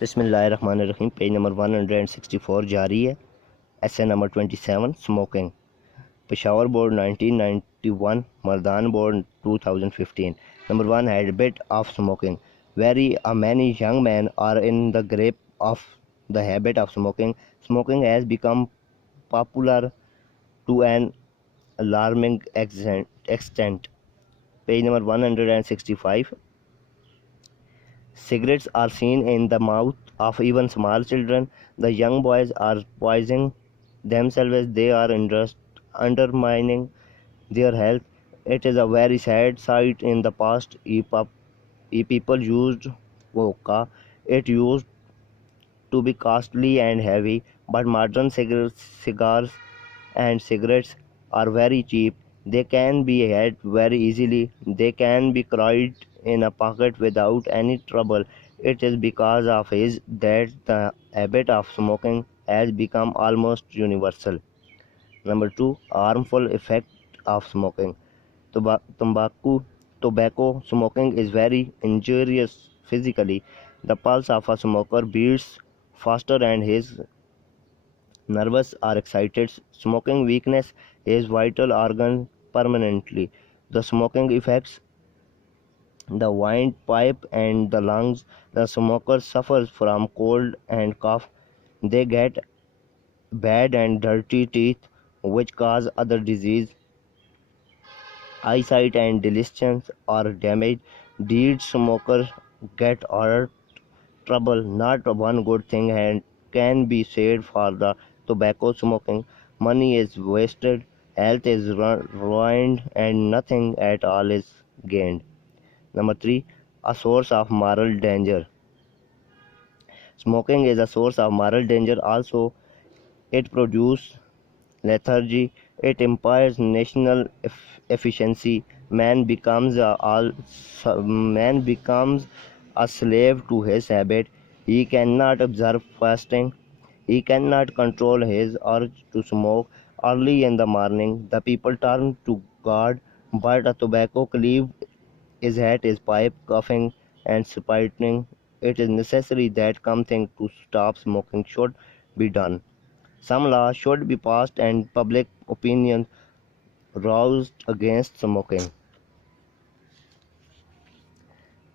बिस्मिल्लाहिर्रहमानिर्रहीम। Page number 164 जारी है। essay number 27 smoking. Peshawar board 1991, Mardan board 2015। Number 1, habit of smoking. Very many young men are in the grip of the habit of smoking. Smoking has become popular to an alarming extent. Page number 165. Cigarettes are seen in the mouth of even small children. The young boys are poisoning themselves. They are undermining their health. It is a very sad sight. In the past, people used vodka. It used to be costly and heavy, but modern cigars and cigarettes are very cheap. They can be had very easily. They can be carried in a pocket without any trouble. It is because of his that the habit of smoking has become almost universal. Number 2, harmful effect of smoking. Tobacco smoking is very injurious physically. The pulse of a smoker beats faster and his nerves are excited. Smoking weakness his vital organ permanently. The smoking affects the windpipe and the lungs. The smoker suffers from cold and cough. They get bad and dirty teeth, which cause other disease. Eyesight and digestion are damaged. Did smokers get heart trouble? Not one good thing and can be said for the tobacco smoking. Money is wasted, health is ruined, and nothing at all is gained. Number 3, a source of moral danger. Smoking is a source of moral danger. Also, it produces lethargy. It impairs national efficiency. Man becomes a slave to his habit. He cannot observe fasting. He cannot control his urge to smoke. Early in the morning, the people turn to God, but a tobacco leaf is at his pipe, coughing and spitting. It is necessary that something to stop smoking should be done. Some law should be passed and public opinion roused against smoking.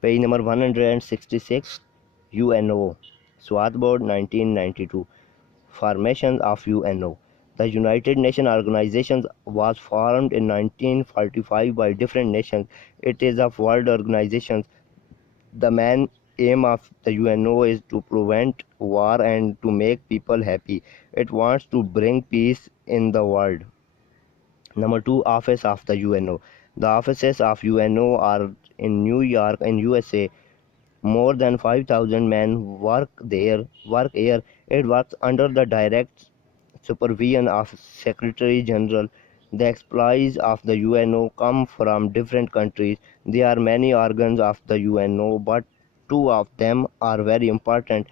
Page number 166. UNO. Swarthmore 1992. Formation of UNO. The United Nations Organization was formed in 1945 by different nations. It is a world organization. The main aim of the UNO is to prevent war and to make people happy. It wants to bring peace in the world. Number 2, Office of the UNO. The offices of UNO are in New York in USA. More than 5,000 men work here. It works under the direct supervision of Secretary General. The employees of the UNO come from different countries. There are many organs of the UNO, but two of them are very important.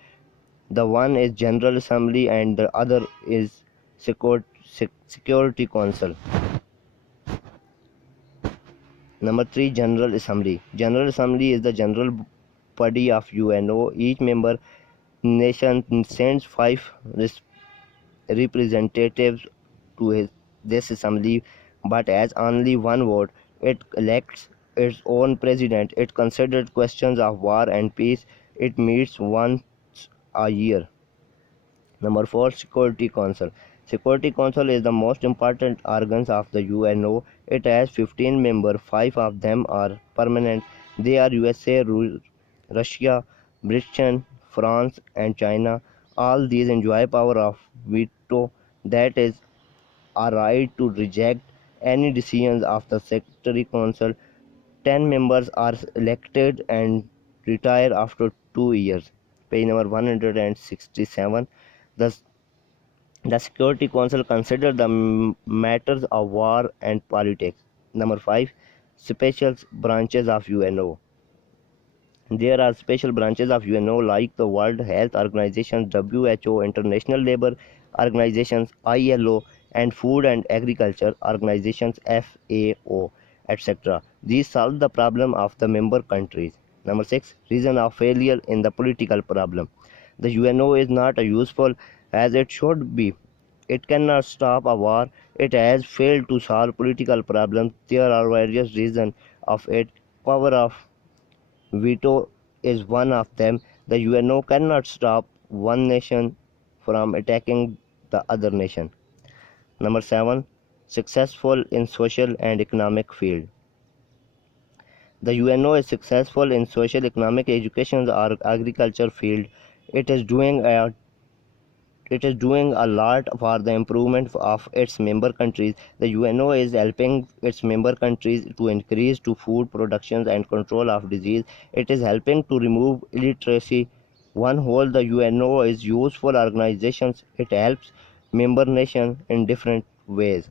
The one is General Assembly and the other is Security Council. Number 3, General Assembly. General Assembly is the general body of UNO. Each member nation sends 5 representatives to this assembly, but has only one vote. It elects its own president. It considers questions of war and peace. It meets once a year. Number 4, Security Council. Security Council is the most important organ of the UNO. It has 15 members, 5 of them are permanent. They are USA, Russia, Britain, France, and China. All these enjoy power of veto, that is, a right to reject any decisions of the Security Council. 10 members are elected and retire after 2 years. Page number 167. The the Security Council considers the matters of war and politics. Number 5, special branches of UNO. There are special branches of UNO like the World Health Organization, WHO, International Labour Organizations, ILO, and Food and Agriculture Organizations, FAO, etc. These solve the problem of the member countries. Number 6. Reason of failure in the political problem. The UNO is not useful as it should be. It cannot stop a war. It has failed to solve political problems. There are various reasons of it. Power of veto is one of them. The UNO cannot stop one nation from attacking the other nation. Number 7. Successful in social and economic field. The UNO is successful in social, economic, education, or agriculture field. It is doing a lot for the improvement of its member countries. The UNO is helping its member countries to increase to food production and control of disease. It is helping to remove illiteracy. One whole, the UNO is useful organizations. It helps member nations in different ways.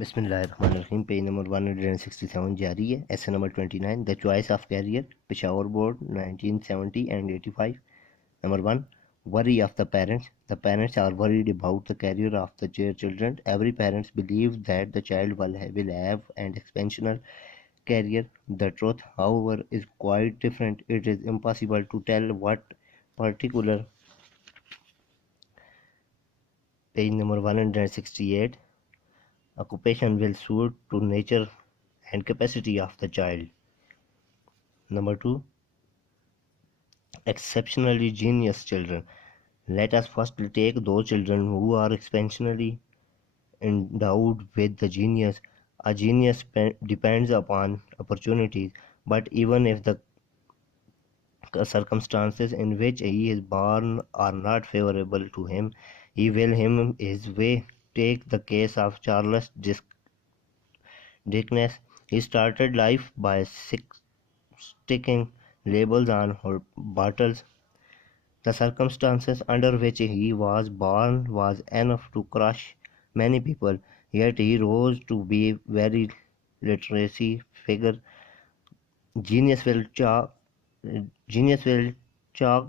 Bismillahirrahmanirrahim. Page number 167 जारी है. Essay number 29. The choice of career. Peshawar Board 1970 and 85. Number 1. Worry of the parents. The parents are worried about the career of their children. Every parent believes that the child will have an exceptional career. The truth, however, is quite different. It is impossible to tell what particular. Page number 168. Occupation will suit to nature and capacity of the child. Number 2. Exceptionally genius children. Let us first take those children who are exceptionally endowed with the genius. A genius depends upon opportunities, but even if the circumstances in which he is born are not favorable to him, he will his way. Take the case of Charles Dickens. He started life by sticking labels on bottles. The circumstances under which he was born was enough to crush many people, yet he rose to be a very literary figure. Genius will chalk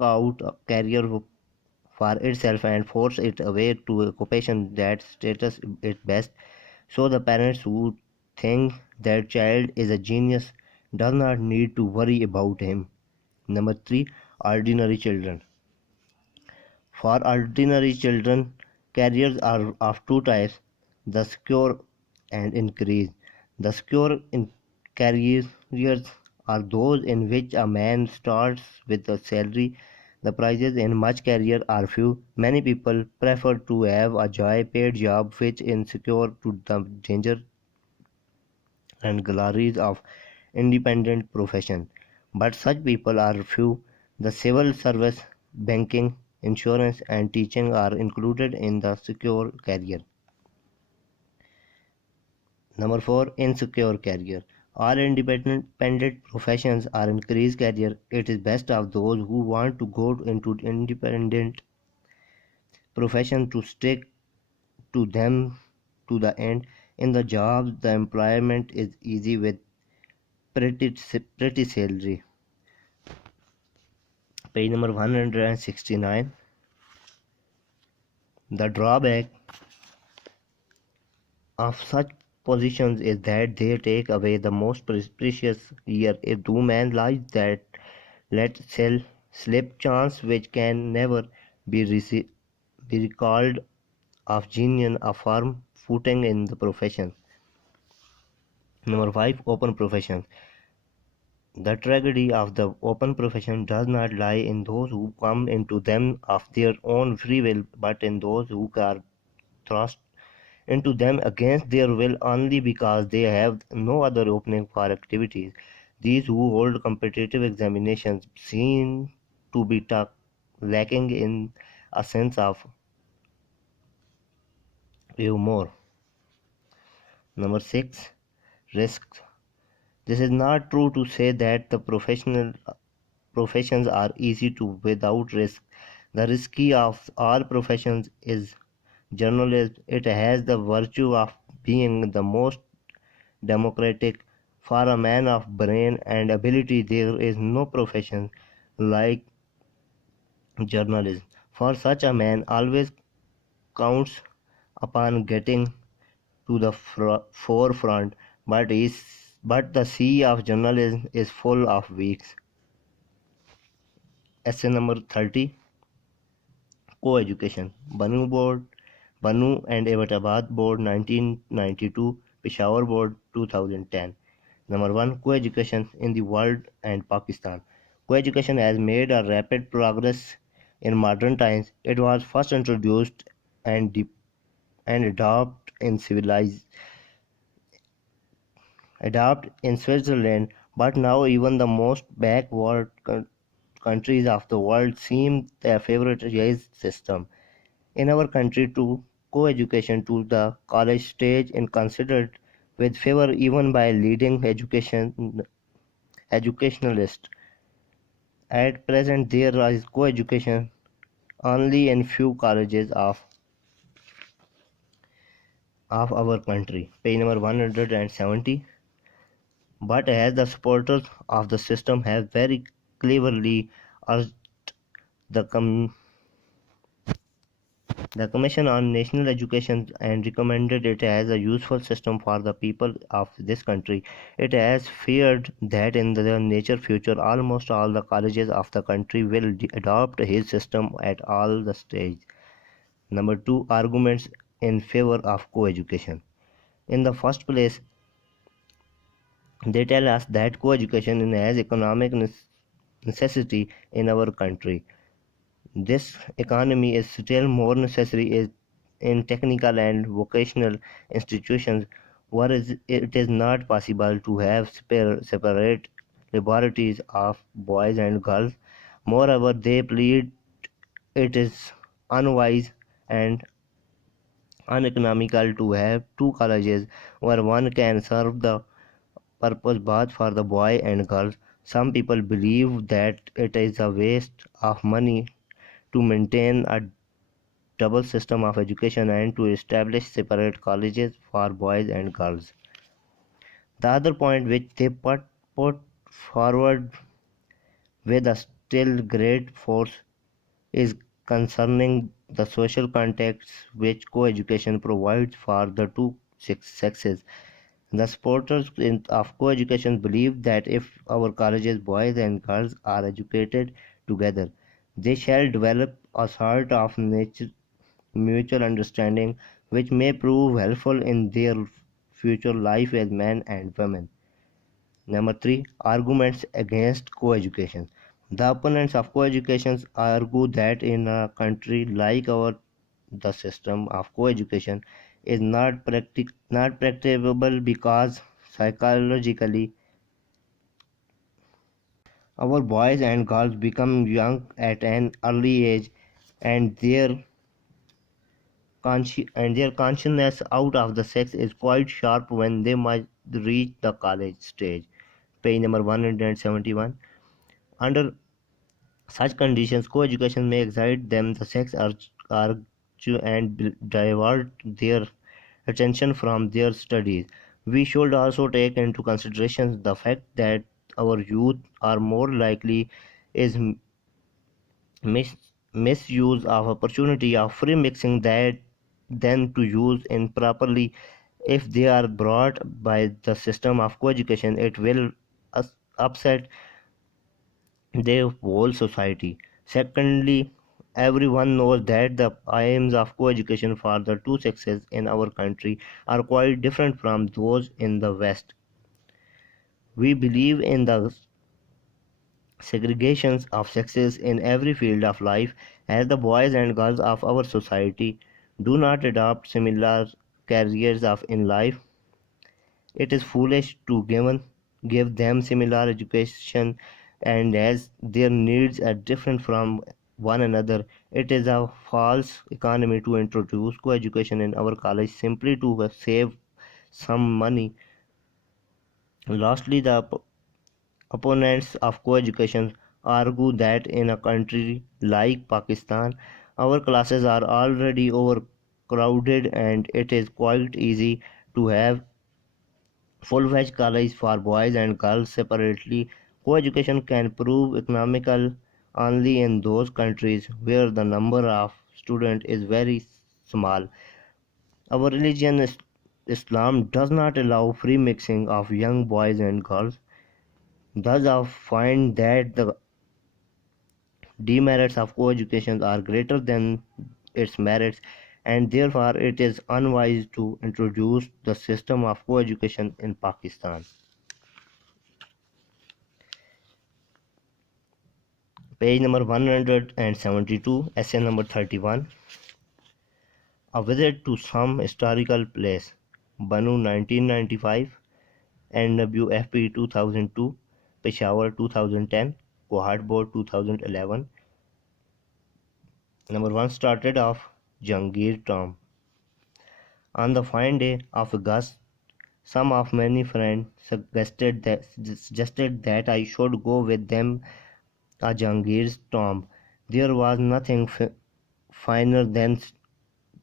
out a career for itself and force it away to occupation that status it best. So the parents who think their child is a genius does not need to worry about him. Number 3. Ordinary children. For ordinary children, careers are of two types: the secure and increase. The secure careers are those in which a man starts with a salary. The prizes in much career are few. Many people prefer to have a paid job which is insecure to the danger and glories of independent profession. But such people are few. The civil service, banking, insurance, and teaching are included in the secure career. Number 4. Insecure career. All independent professions are increased career. It is best of those who want to go into independent profession to stick to them to the end. In the jobs, the employment is easy with pretty salary. Page number 169. The drawback of such positions is that they take away the most precious year. A two-man life that let slip chance which can never be recalled of genius, a firm footing in the profession. Number 5. Open professions. The tragedy of the open profession does not lie in those who come into them of their own free will, but in those who are thrust into them against their will only because they have no other opening for activities. These who hold competitive examinations seem to be lacking in a sense of humor. Number 6. Risks. This is not true to say that the professions are easy to without risk. The risky of all professions is journalism. It has the virtue of being the most democratic. For a man of brain and ability, there is no profession like journalism. For such a man always counts upon getting to the forefront, but is but the sea of journalism is full of weaks. Essay number 30. Co-education. Banu and Abbottabad Board 1992, Peshawar Board 2010. Number 1. Co-education in the world and Pakistan. Co-education has made a rapid progress in modern times. It was first introduced and adopted in Switzerland, but now even the most backward countries of the world seem their favorite system. In our country too, co-education to the college stage is considered with favor even by leading educationalists. At present, there is co-education only in few colleges of our country. Page number 170. But as the supporters of the system have very cleverly urged the the Commission on National Education and recommended it as a useful system for the people of this country. It has feared that in the near future almost all the colleges of the country will adopt his system at all the stage. Number 2. Arguments in favor of co-education. In the first place, they tell us that co-education has economic necessity in our country. This economy is still more necessary in technical and vocational institutions where it is not possible to have separate laboratories of boys and girls. Moreover, they plead it is unwise and uneconomical to have two colleges where one can serve the purpose both for the boy and girls. Some people believe that it is a waste of money to maintain a double system of education and to establish separate colleges for boys and girls. The other point which they put forward with a still great force is concerning the social context which co-education provides for the two sexes. The supporters of co-education believe that if our colleges, boys and girls, are educated together, they shall develop a sort of mutual understanding which may prove helpful in their future life as men and women. Number 3. Arguments against co-education. The opponents of co-education argue that in a country like our, the system of co-education is not practicable because psychologically our boys and girls become young at an early age and their consciousness out of the sex is quite sharp when they might reach the college stage. Page number 171. Under such conditions, co-education may excite them, the sex urge and divert their attention from their studies. We should also take into consideration the fact that our youth are more likely is mis- misuse of opportunity of free mixing that than to use improperly. If they are brought by the system of co-education, it will upset their whole society. Secondly, everyone knows that the aims of co-education for the two sexes in our country are quite different from those in the West. We believe in the segregations of sexes in every field of life, as the boys and girls of our society do not adopt similar careers in life. It is foolish to give them similar education, and as their needs are different from one another, it is a false economy to introduce co-education in our college simply to save some money. Lastly, the opponents of co-education argue that in a country like Pakistan, our classes are already overcrowded and it is quite easy to have full-fledged college for boys and girls separately. Co-education can prove economical only in those countries where the number of students is very small. Our religion Islam does not allow free mixing of young boys and girls. Thus, I find that the demerits of co-education are greater than its merits, and therefore it is unwise to introduce the system of co-education in Pakistan. Page number 172, essay number 31. A visit to some historical place. Banu 1995, NWFP 2002, Peshawar 2010, Kohat Board 2011. Number 1 started off Jangir Tomb. On the fine day of August, some of many friends suggested that I should go with them to Jangir's tomb. There was nothing finer than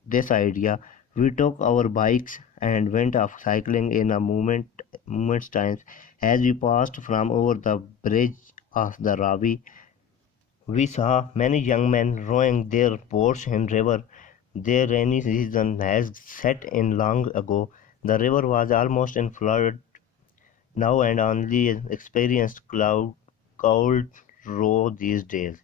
this idea. We took our bikes and went off cycling in a moment's time. As we passed from over the bridge of the Ravi, we saw many young men rowing their boats in river. Their rainy season has set in long ago. The river was almost in flood now and only experienced cold row these days.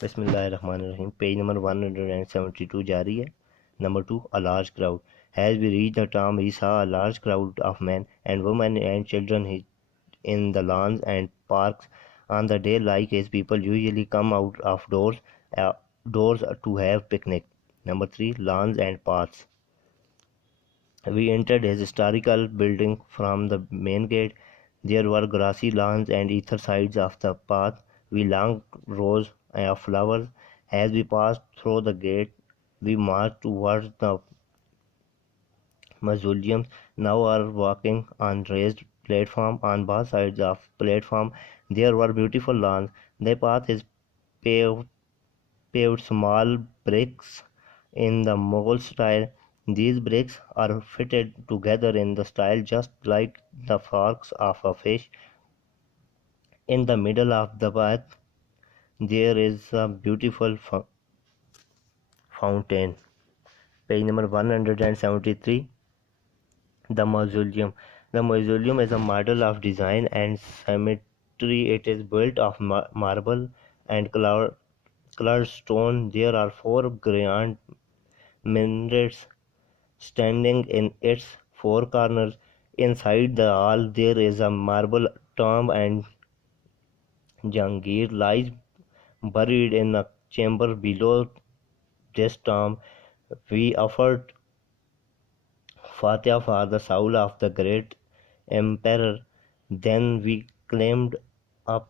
Bismillahirrahmanirrahim. Page number 172 jari hai. Number 2. A large crowd. As we reached the tomb, he saw a large crowd of men and women and children in the lawns and parks. On the day like his, people usually come out of doors to have picnic. Number 3. Lawns and paths. We entered his historical building from the main gate. There were grassy lawns on either sides of the path with long rows of flowers. As we passed through the gate, we marched towards the mausoleums. Now are walking on raised platform. On both sides of platform, there were beautiful lawns. The path is paved small bricks in the Mughal style. These bricks are fitted together in the style just like the forks of a fish. In the middle of the path, there is a beautiful fountain. Page number 173. The mausoleum. The mausoleum is a model of design and symmetry. It is built of marble and colored stone. There are four grand minarets standing in its four corners. Inside the hall there is a marble tomb, and Jahangir lies buried in a chamber below this tomb. We offered Fatiha for the soul of the great emperor. Then we climbed up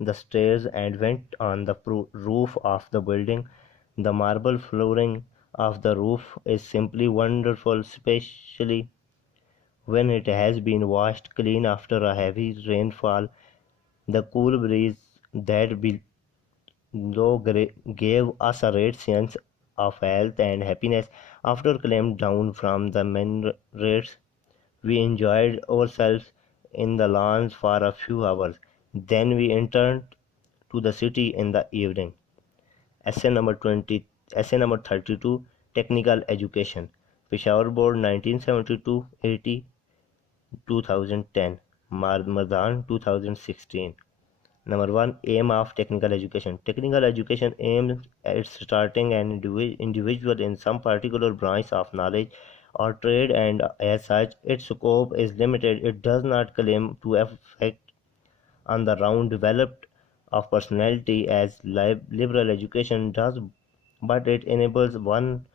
the stairs and went on the roof of the building. The marble flooring of the roof is simply wonderful, especially when it has been washed clean after a heavy rainfall. The cool breeze that below gave us a great sense of health and happiness. After climbing down from the minarets, we enjoyed ourselves in the lawns for a few hours. Then we returned to the city in the evening. Essay number 20, essay number 32, Technical Education. Peshawar Board 1972, 80, 2010. Ramadan 2016. Number 1. Aim of technical education. Technical education aims at starting an individual in some particular branch of knowledge or trade, and as such, its scope is limited. It does not claim to affect on the round development of personality as liberal education does, but it enables one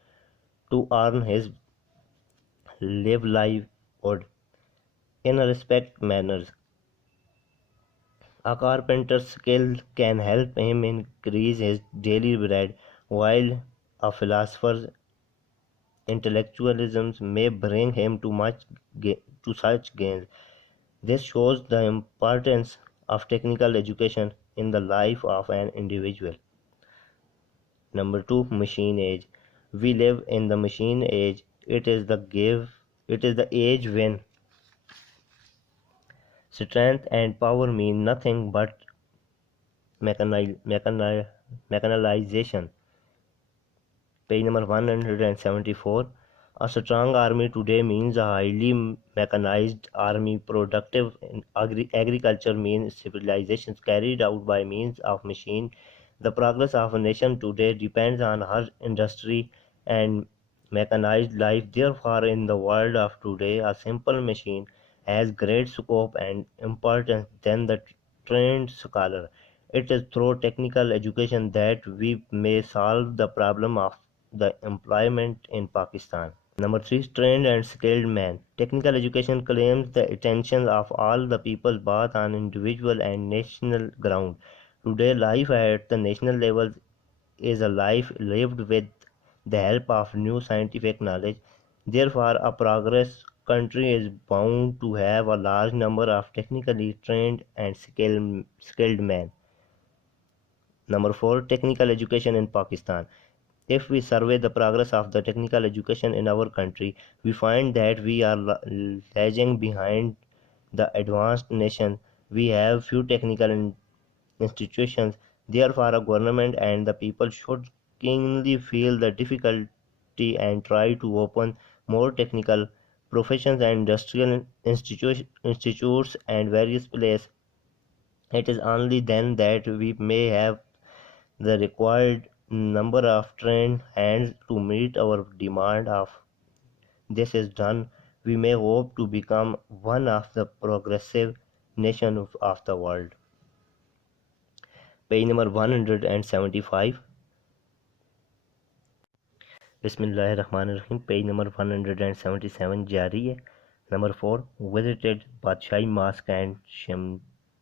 to earn his livelihood in a respect manners. A carpenter's skill can help him increase his daily bread, while a philosopher's intellectualism may bring him to such gains. This shows the importance of technical education in the life of an individual. Number 2. Machine age. We live in the machine age. It is the age when strength and power mean nothing but mechanization. Page number 174. A strong army today means a highly mechanized army. Productive in agriculture means civilizations carried out by means of machine. The progress of a nation today depends on her industry and mechanized life. Therefore, in the world of today, a simple machine has great scope and importance than the trained scholar. It is through technical education that we may solve the problem of the employment in Pakistan. Number three, trained and skilled men. Technical education claims the attention of all the people both on individual and national ground. Today, life at the national level is a life lived with the help of new scientific knowledge. Therefore, a progress country is bound to have a large number of technically trained and skilled men. Number four, technical education in Pakistan. If we survey the progress of the technical education in our country, we find that we are lagging behind the advanced nation. We have few technical institutions. Therefore, a government and the people should keenly feel the difficulty and try to open more technical professions and industrial institutes and various places. It is only then that we may have the required number of trained hands to meet our demand. Of this is done, we may hope to become one of the progressive nations of the world. Page number 175. Bismillahirrahmanirrahim. Page number 177 जारी है. Number 4. Visited Badshai Mosque and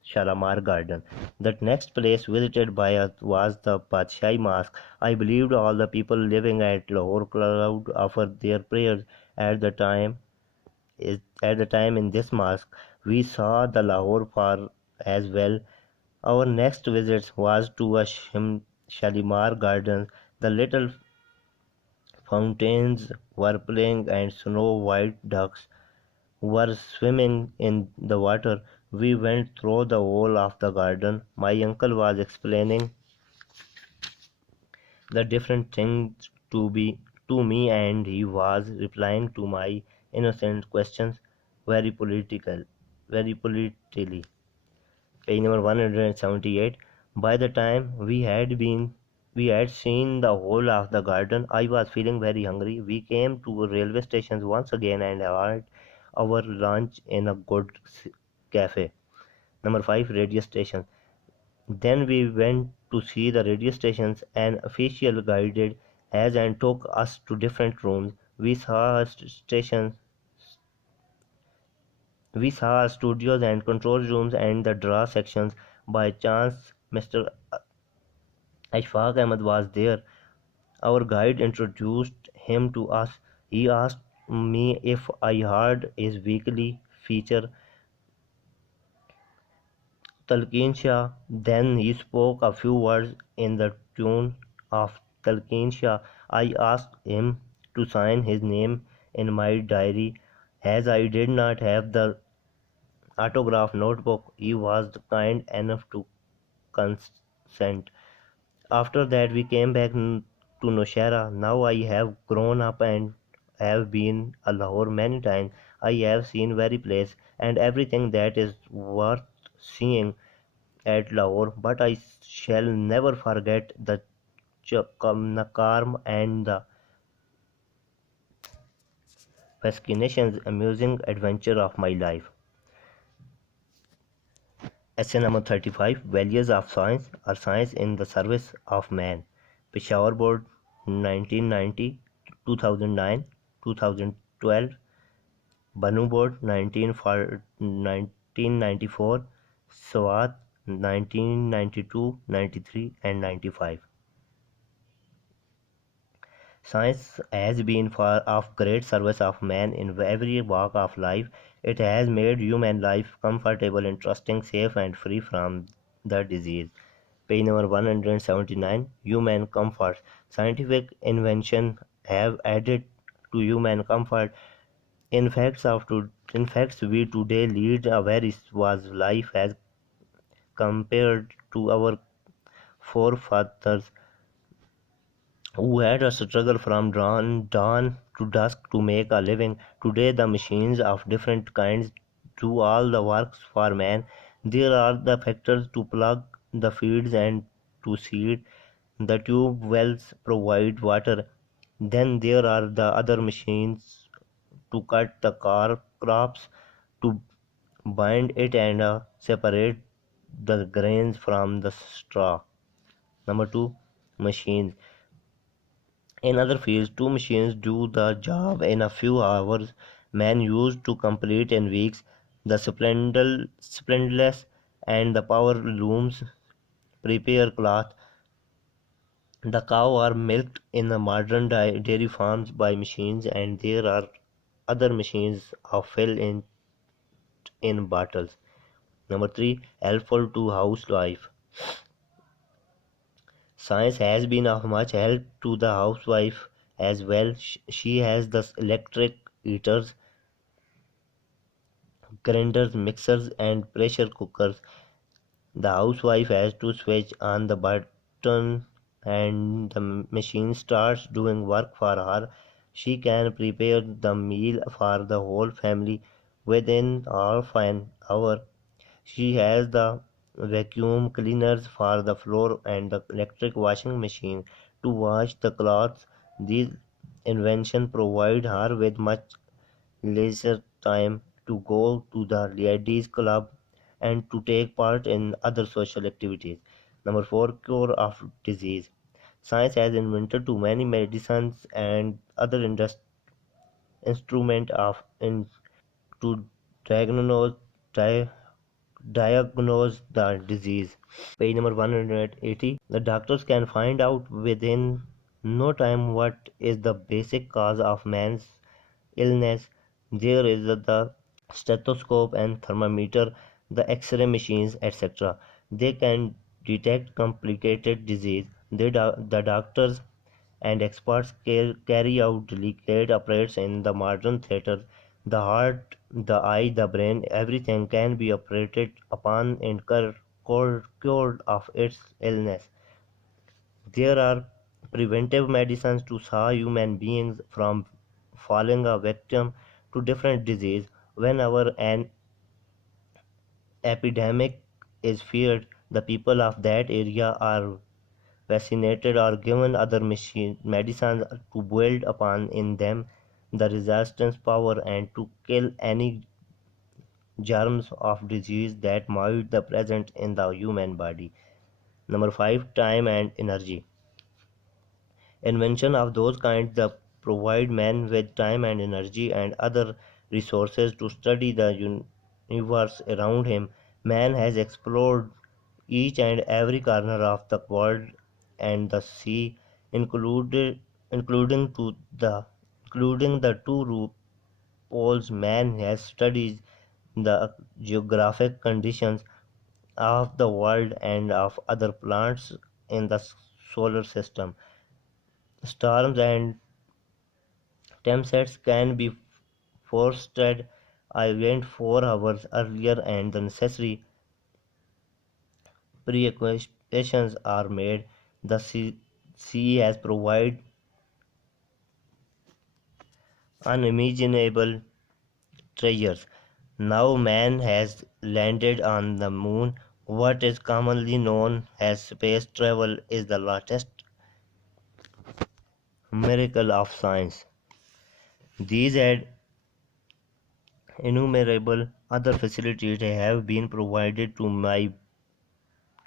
Shalamar Garden. The next place visited by us was the Badshai Mosque. I believed all the people living at Lahore cloud offered their prayers at the time. In this mosque, we saw the Lahore Far as well. Our next visit was to a Shalimar Gardens. The little fountains were playing and snow-white ducks were swimming in the water. We went through the whole of the garden. My uncle was explaining the different things to me and he was replying to my innocent questions very politically. Page number 178. By the time we had seen the whole of the garden, I was feeling very hungry. We came to railway stations once again and had our lunch in a good cafe. Number 5, radio stations. Then we went to see the radio stations. An official guided us and took us to different rooms. We saw studios and control rooms and the draw sections. By chance, Mr. Ashfaq Ahmed was there. Our guide introduced him to us. He asked me if I heard his weekly feature, Talqeen Shah. Then he spoke a few words in the tune of Talqeen Shah. I asked him to sign his name in my diary. As I did not have the autograph notebook, he was kind enough to consent. After that, we came back to Naushera. Now I have grown up and have been a Lahore many times. I have seen very place and everything that is worth seeing at Lahore, but I shall never forget the charm and the fascinating, amusing adventure of my life. Essay number 35. Values of Science or Science in the Service of Man. Peshawar Board 1990, 2009, 2012. Banu Board 1994, Swat 1992, 93 and 95. Science has been for of great service of man in every walk of life. It has made human life comfortable, interesting, safe and free from the disease. Page number 179. Human comfort. Scientific invention have added to human comfort. In fact, we today lead a very was life as compared to our forefathers who had a struggle from dawn to dusk to make a living. Today, the machines of different kinds do all the works for man. There are the factors to plug the fields and to seed. The tube wells provide water. Then there are the other machines to cut the crops, to bind it and separate the grains from the straw. Number two, machines. In other fields, two machines do the job in a few hours. Man used to complete in weeks. The spindles and the power looms prepare cloth. The cow are milked in the modern dairy farms by machines, and there are other machines of fill in bottles. Number three, helpful to housewife. Science has been of much help to the housewife as well. She has the electric heaters, grinders, mixers, and pressure cookers. The housewife has to switch on the button and the machine starts doing work for her. She can prepare the meal for the whole family within half an hour. She has the vacuum cleaners for the floor and the electric washing machine to wash the clothes. These inventions provide her with much leisure time to go to the ladies club and to take part in other social activities. Number four, cure of disease. Science has invented too many medicines and other instruments to diagnose di- diagnose the disease. Page number 180. The doctors can find out within no time what is the basic cause of man's illness. There is the stethoscope and thermometer, the X-ray machines, etc. They can detect complicated disease. The doctors and experts carry out delicate operations in the modern theater. The heart, the eye, the brain, everything can be operated upon and cured of its illness. There are preventive medicines to save human beings from falling a victim to different disease. Whenever an epidemic is feared, the people of that area are vaccinated or given other medicines to build upon in them the resistance power and to kill any germs of disease that might be present in the human body. Number 5, time and energy. Invention of those kinds that provide man with time and energy and other resources to study the universe around him. Man has explored each and every corner of the world and the sea, included including to the including the two poles. Man has studied the geographic conditions of the world and of other planets in the solar system. Storms and tempests can be forested. I went 4 hours earlier and the necessary precautions are made. The sea has provided unimaginable treasures. Now man has landed on the moon. What is commonly known as space travel is the latest miracle of science. These and innumerable other facilities have been provided to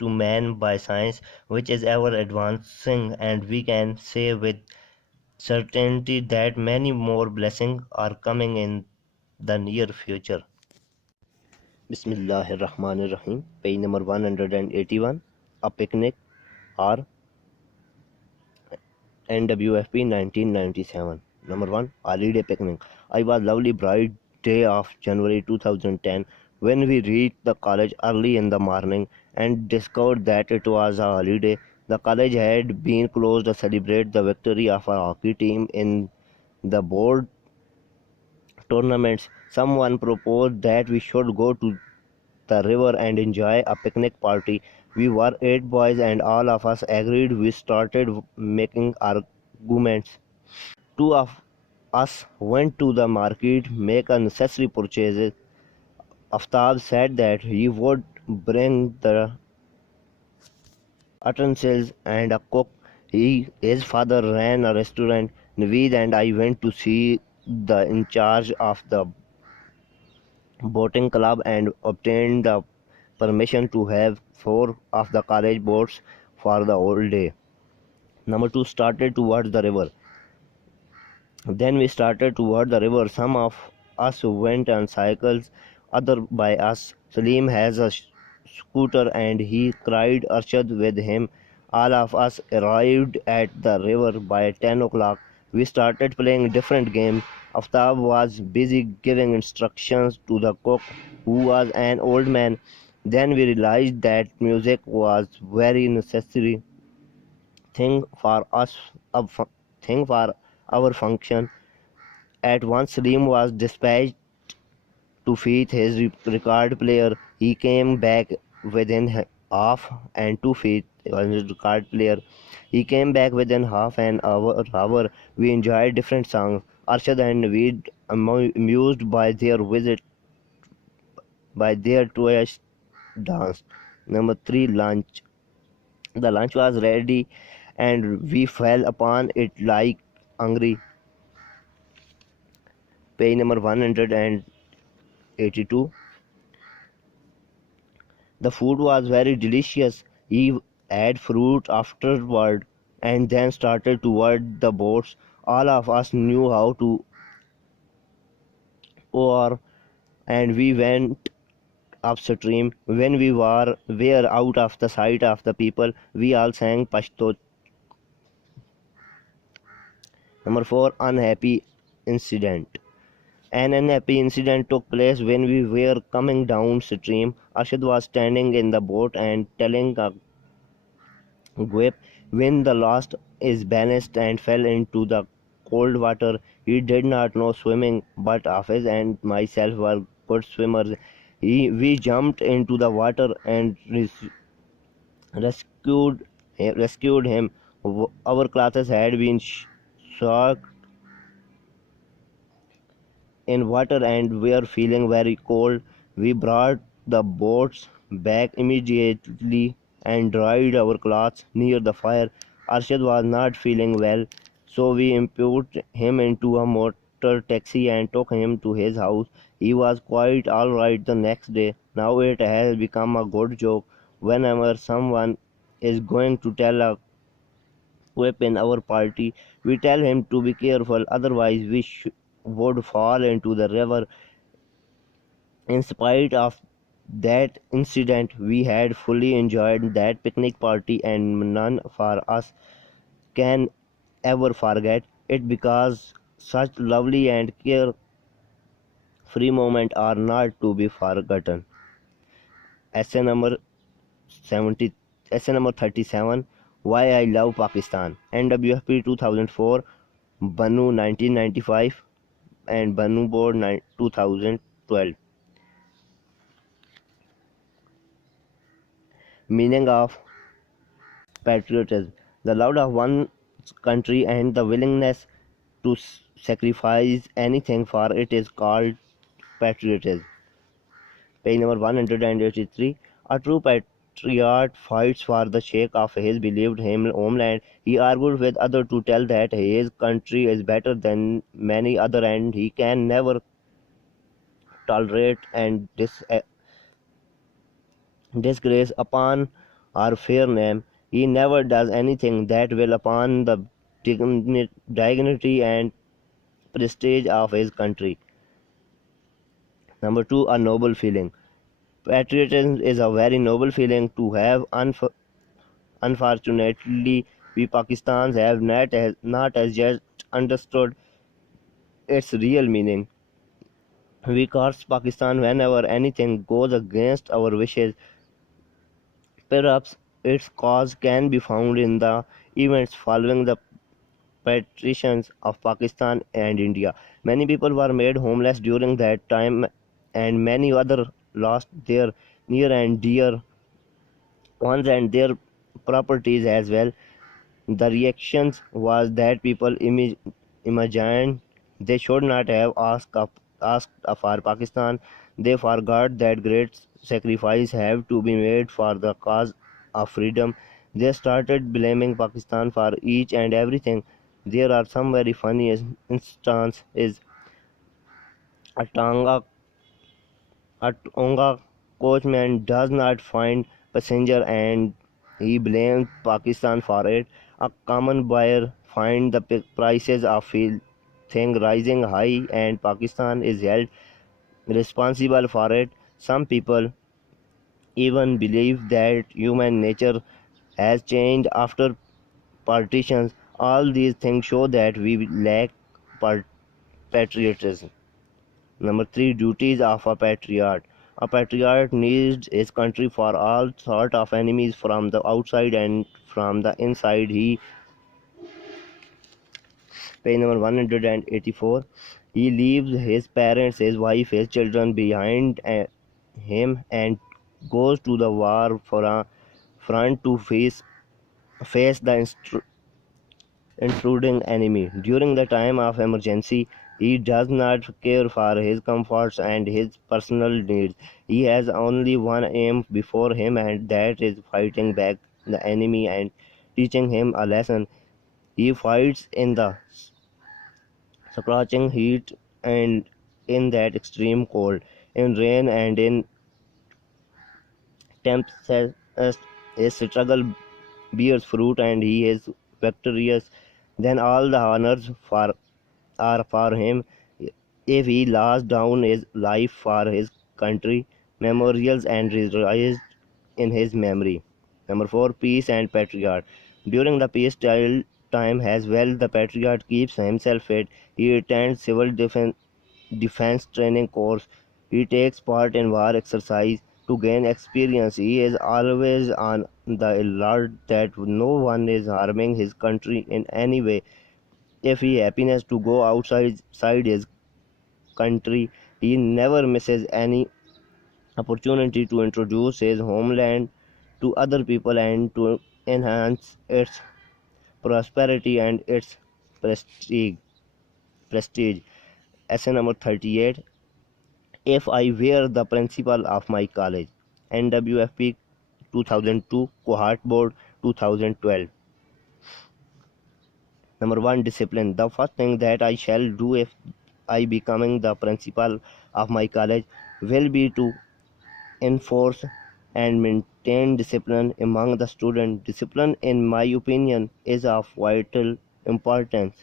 man by science, which is ever advancing, and we can say with certainty that many more blessings are coming in the near future. Bismillahir Rahmanir Rahim. Page number 181. A picnic or NWFP 1997. Number 1. Holiday picnic. I was lovely bright day of January 2010 when we reached the college early in the morning and discovered that it was a holiday. The college had been closed to celebrate the victory of our hockey team in the board tournaments. Someone proposed that we should go to the river and enjoy a picnic party. We were 8 boys and all of us agreed. We started making arguments. Two of us went to the market, make a necessary purchases. Aftab said that he would bring the utensils and a cook. His father ran a restaurant. Naveed and I went to see the in charge of the boating club and obtained the permission to have four of the college boats for the whole day. Number two, started towards the river. Then we started toward the river. Some of us went on cycles, other by us. Salim has a scooter and he cried Arshad with him. All of us arrived at the river by 10 o'clock. We started playing different games. Aftab was busy giving instructions to the cook, who was an old man. Then we realized that music was very necessary thing for us, a thing for our function. At once Salim was dispatched to feed his record player. He came back within half and to feed his record player. He came back within half an hour. We enjoyed different songs. Arshad and Naveed, amused by their twist dance. Number three, lunch. The lunch was ready and we fell upon it like hungry. Page number 182. The food was very delicious. He had fruit afterward and then started toward the boats. All of us knew how to oar and we went upstream. When were out of the sight of the people, we all sang Pashto. Number 4, unhappy incident. An unhappy incident took place when we were coming downstream. Arshad was standing in the boat and telling a quip when the last is balanced and fell into the cold water. He did not know swimming, but Hafiz and myself were good swimmers. We jumped into the water and rescued him. Our clothes had been soaked in water and were feeling very cold. We brought the boats back immediately and dried our clothes near the fire. Arshad was not feeling well, so we put him into a motor taxi and took him to his house. He was quite all right the next day. Now it has become a good joke whenever someone is going to tell a quip in our party. We tell him to be careful, otherwise we would fall into the river. In spite of that incident, we had fully enjoyed that picnic party and none of us can ever forget it because such lovely and carefree moments are not to be forgotten. Essay number 70, Essay number 37. Why I Love Pakistan. NWFP 2004, Banu 1995, and Banu Board 2012. Meaning of patriotism: the love of one's country and the willingness to sacrifice anything for it is called patriotism. Page number 183. A true patriot fights for the sake of his beloved homeland. He argued with others to tell that his country is better than many other and he can never tolerate and disgrace upon our fair name. He never does anything that will upon the dignity and prestige of his country. Number two, a noble feeling. Patriotism is a very noble feeling to have. Unfortunately, we Pakistans have not as yet understood its real meaning. We curse Pakistan whenever anything goes against our wishes. Perhaps its cause can be found in the events following the partitions of Pakistan and India. Many people were made homeless during that time and many others lost their near and dear ones and their properties as well. The reactions was that people imagined They should not have asked for Pakistan. They forgot that great sacrifice have to be made for the cause of freedom. They started blaming Pakistan for each and everything. There are some very funny instances. A Tonga coachman does not find passenger and he blames Pakistan for it. A common buyer finds the prices of his thing rising high and Pakistan is held responsible for it. Some people even believe that human nature has changed after partitions. All these things show that we lack patriotism. Number three, duties of a patriot. A patriot needs his country for all sort of enemies from the outside and from the inside. Page number 184. He leaves his parents, his wife, his children behind him and goes to the war front to face the intruding enemy. During the time of emergency, he does not care for his comforts and his personal needs. He has only one aim before him, and that is fighting back the enemy and teaching him a lesson. He fights in the scorching heat and in that extreme cold, in rain and in tempest. His struggle bears fruit and he is victorious. Then all the honors are for him if he lays down his life for his country. Memorials and raised in his memory. Number 4, peace and patriot. During the peace time as well, the patriot keeps himself fit. He attends civil defense training course. He takes part in war exercise to gain experience. He is always on the alert that no one is harming his country in any way. If he happens to go outside his country, he never misses any opportunity to introduce his homeland to other people and to enhance its prosperity and its prestige. prestige. Essay number 38. If I were the principal of my college. NWFP 2002, Cohort Board 2012. Number 1, discipline. The first thing that I shall do if I becoming the principal of my college will be to enforce and maintain discipline among the students. Discipline, in my opinion, is of vital importance.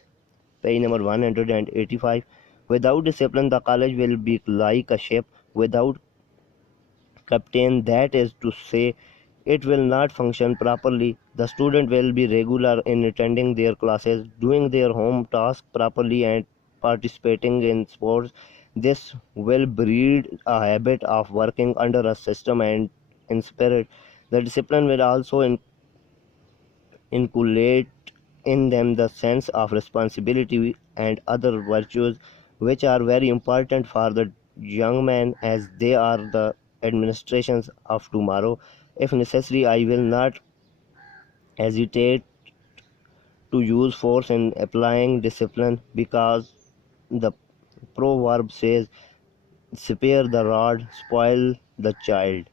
Page number 185. Without discipline, the college will be like a ship without captain. That is to say, it will not function properly. The student will be regular in attending their classes, doing their home tasks properly, and participating in sports. This will breed a habit of working under a system and in spirit. The discipline will also inculcate in them the sense of responsibility and other virtues which are very important for the young man as they are the administrations of tomorrow. If necessary, I will not hesitate to use force in applying discipline because the proverb says, spare the rod, spoil the child.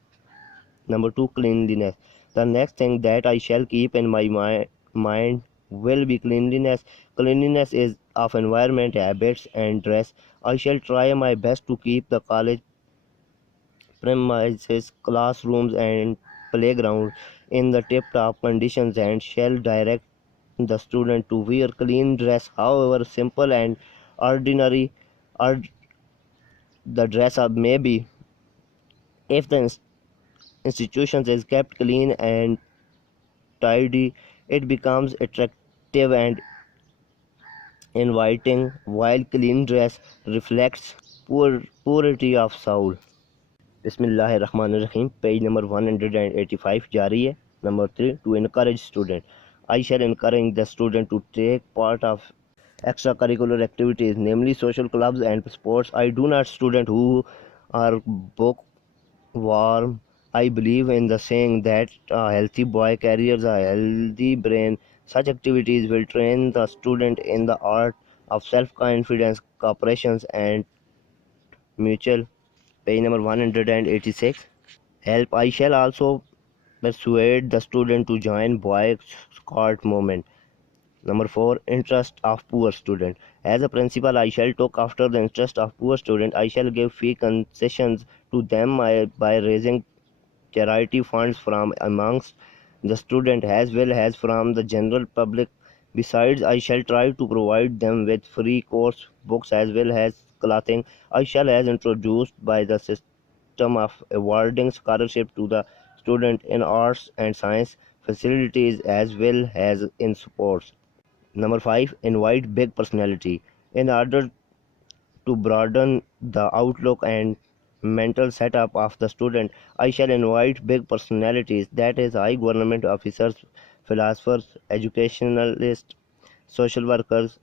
Number 2, cleanliness. The next thing that I shall keep in my mind will be cleanliness. Cleanliness is of environment, habits, and dress. I shall try my best to keep the college premises, classrooms, and playgrounds in the tip-top conditions and shall direct the student to wear clean dress, however simple and ordinary or the dress up may be. If the institution is kept clean and tidy, it becomes attractive and inviting, while clean dress reflects purity of soul. Bismillahirrahmanirrahim. Page number 185 जारी है. Number 3, to encourage student. I shall encourage the student to take part of extracurricular activities, namely social clubs and sports. I do not student who are bookworm. I believe in the saying that a healthy boy carries a healthy brain. Such activities will train the student in the art of self-confidence, cooperation, and mutual. Page number 186. Help. I shall also persuade the student to join Boy Scout movement. Number 4. Interest of poor student. As a principal, I shall look after the interest of poor student. I shall give fee concessions to them by raising charity funds from amongst the student as well as from the general public. Besides, I shall try to provide them with free course books as well as clothing. I shall as introduced by the system of awarding scholarship to the student in arts and science facilities as well as in sports. Number 5. Invite big personality. In order to broaden the outlook and mental setup of the student, I shall invite big personalities, that is, high government officers, philosophers, educationalists, social workers,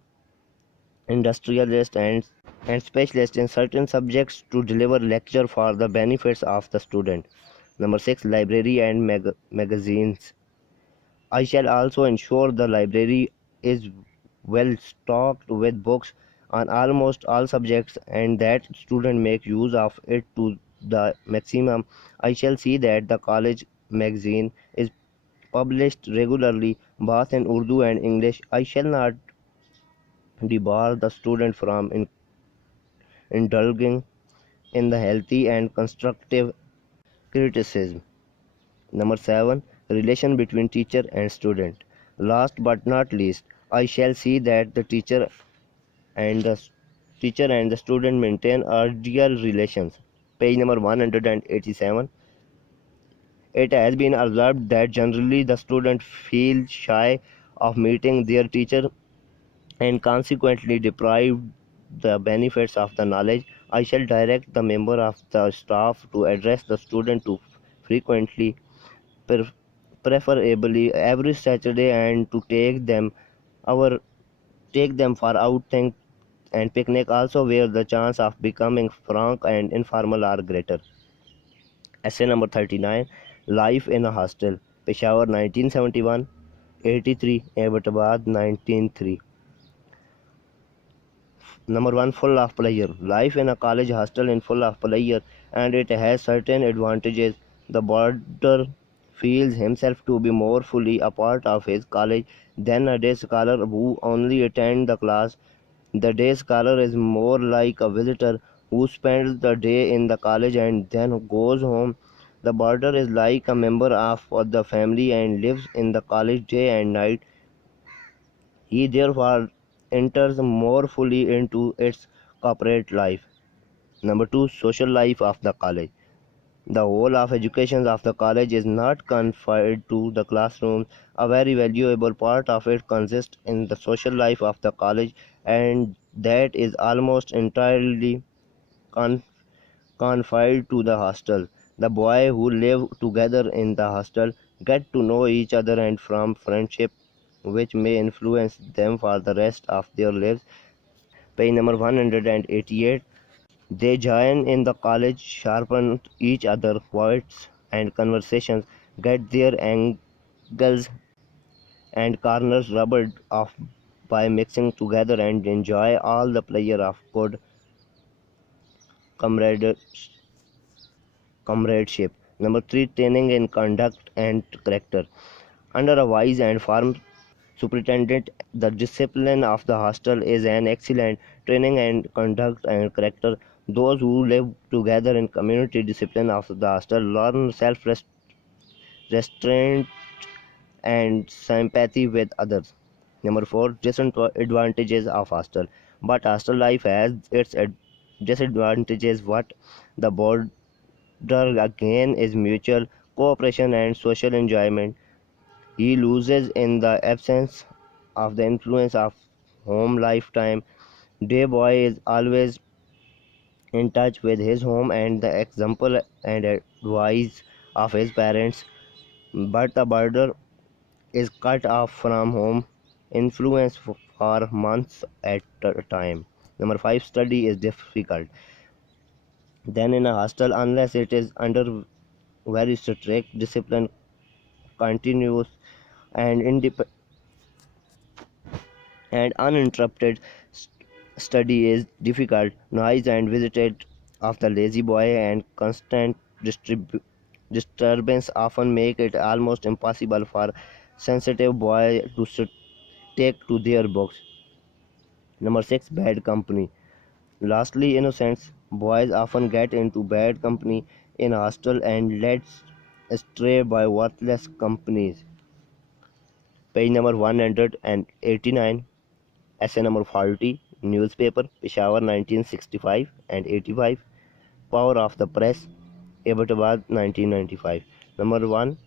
industrialists, and specialists in certain subjects to deliver lecture for the benefits of the student. Number 6. Library and magazines. I shall also ensure the library is well stocked with books on almost all subjects and that students make use of it to the maximum. I shall see that the college magazine is published regularly both in Urdu and English. I shall not debar the student from indulging in the healthy and constructive criticism. Number 7. Relation between teacher and student. Last but not least, I shall see that the and the teacher and the student maintain cordial relations. Page number 187. It has been observed that generally the student feels shy of meeting their teacher and consequently deprived the benefits of the knowledge. I shall direct the member of the staff to address the student to frequently, preferably every Saturday, and to our take them for outing and picnic also where the chance of becoming frank and informal are greater. Essay number 39. Life in a Hostel. Peshawar 1971, 83, Abbottabad 1903. Number 1. Full of pleasure. Life in a college hostel is full of pleasure and it has certain advantages. The boarder feels himself to be more fully a part of his college than a day scholar who only attends the class. The day scholar is more like a visitor who spends the day in the college and then goes home. The boarder is like a member of the family and lives in the college day and night. He therefore enters more fully into its corporate life. Number 2. Social life of the college. The whole of education of the college is not confined to the classrooms. A very valuable part of it consists in the social life of the college, and that is almost entirely con- confined to the hostel. The boys who live together in the hostel get to know each other and form friendship which may influence them for the rest of their lives. Page number 188. They join in the college, sharpen each other's words and conversations, get their angles and corners rubbed off by mixing together and enjoy all the pleasure of good comradeship. Number 3. Training in conduct and character. Under a wise and firm superintendent, the discipline of the hostel is an excellent training in conduct and character. Those who live together in community discipline of the hostel learn self-restraint and sympathy with others. Number 4. Disadvantages of hostel. But hostel life has its disadvantages. What the boarder again is mutual cooperation and social enjoyment. He loses in the absence of the influence of home lifetime. Day boy is always in touch with his home and the example and advice of his parents, but the birder is cut off from home influence for months at a time. Number 5. Study is difficult. Then in a hostel, unless it is under very strict discipline, continuous and uninterrupted study is difficult. Noise and visited of the lazy boy and constant disturbance often make it almost impossible for sensitive boy to take to their books. Number 6. Bad company. Lastly, innocent boys often get into bad company in hostel and led astray by worthless companies. Page number 189, essay number 40, newspaper, Peshawar 1965 and 85, Power of the Press, Abbottabad 1995. Number 1,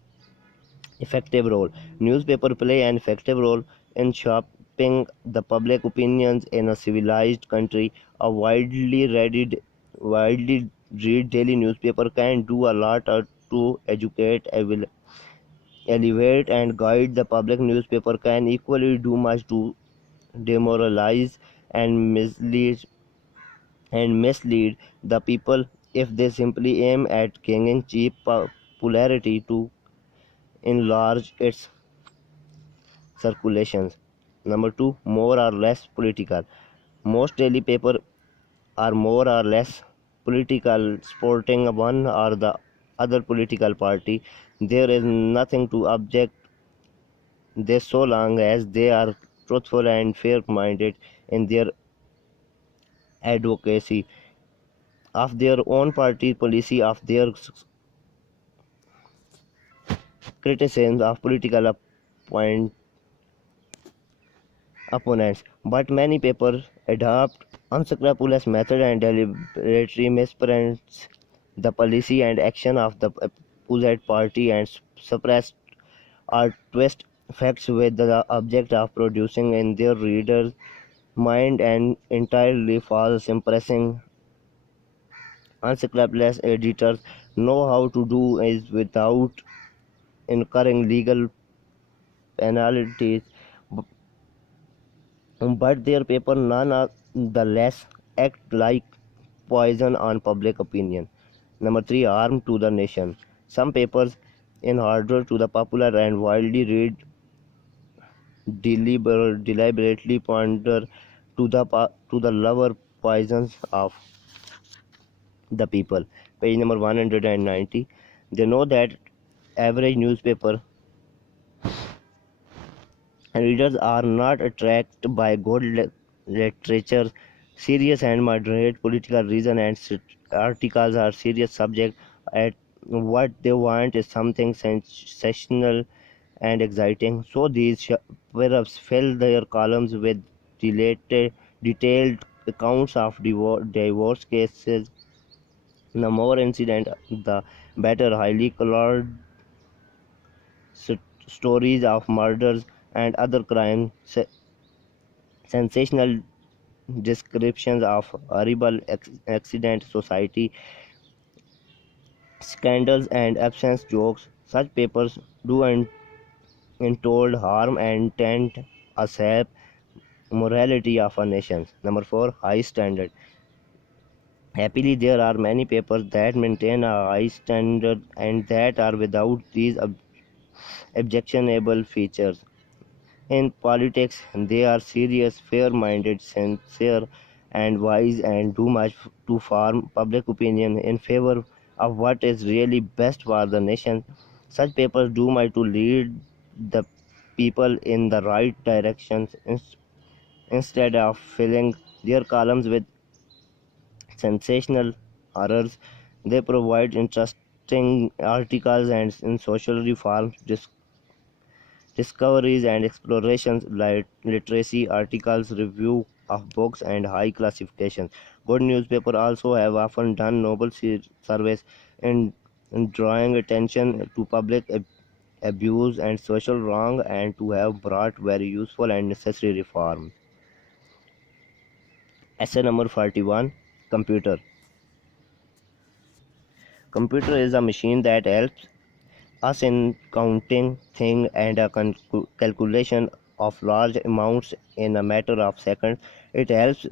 effective role. Newspaper play an effective role in shaping the public opinions in a civilized country. A widely read daily newspaper can do a lot to educate, elevate, and guide the public. Newspaper can equally do much to demoralize and mislead the people if they simply aim at gaining cheap popularity to enlarge its circulations. Number 2, more or less political. Most daily papers are more or less political, supporting one or the other political party. There is nothing to object this so long as they are truthful and fair-minded in their advocacy of their own party policy, of their criticism of political opponents. But many papers adopt unscrupulous method and deliberately misrepresent the policy and action of the opposite party and suppress or twist facts with the object of producing in their readers' mind an entirely false impression. Unscrupulous editors know how to do is without incurring legal penalties, but their paper none the less act like poison on public opinion. Number 3, harm to the nation. Some papers, in order to the popular and widely read, deliberately ponder to the lover poisons of the people. Page number 190. They know that average newspaper readers are not attracted by good literature. Serious and moderate political reason and articles are serious subject. At what they want is something sensational and exciting. So these perhaps fill their columns with detailed accounts of divorce cases. The more incident, the better. Highly colored stories of murders and other crimes, sensational descriptions of horrible accident, society scandals, and absence jokes. Such papers do untold harm and tend a sap morality of a nation. Number 4, high standard. Happily, there are many papers that maintain a high standard and that are without these objectionable features. In politics, they are serious, fair-minded, sincere, and wise, and do much to form public opinion in favor of what is really best for the nation. Such papers do much to lead the people in the right directions instead of filling their columns with sensational horrors. They provide interesting articles and in social reforms, discoveries and explorations, like literacy articles, review of books, and high classifications. Good newspapers also have often done noble service in drawing attention to public abuse and social wrong, and to have brought very useful and necessary reforms. Essay number 41, computer. Computer is a machine that helps us in counting things and a calculation of large amounts in a matter of seconds. It helps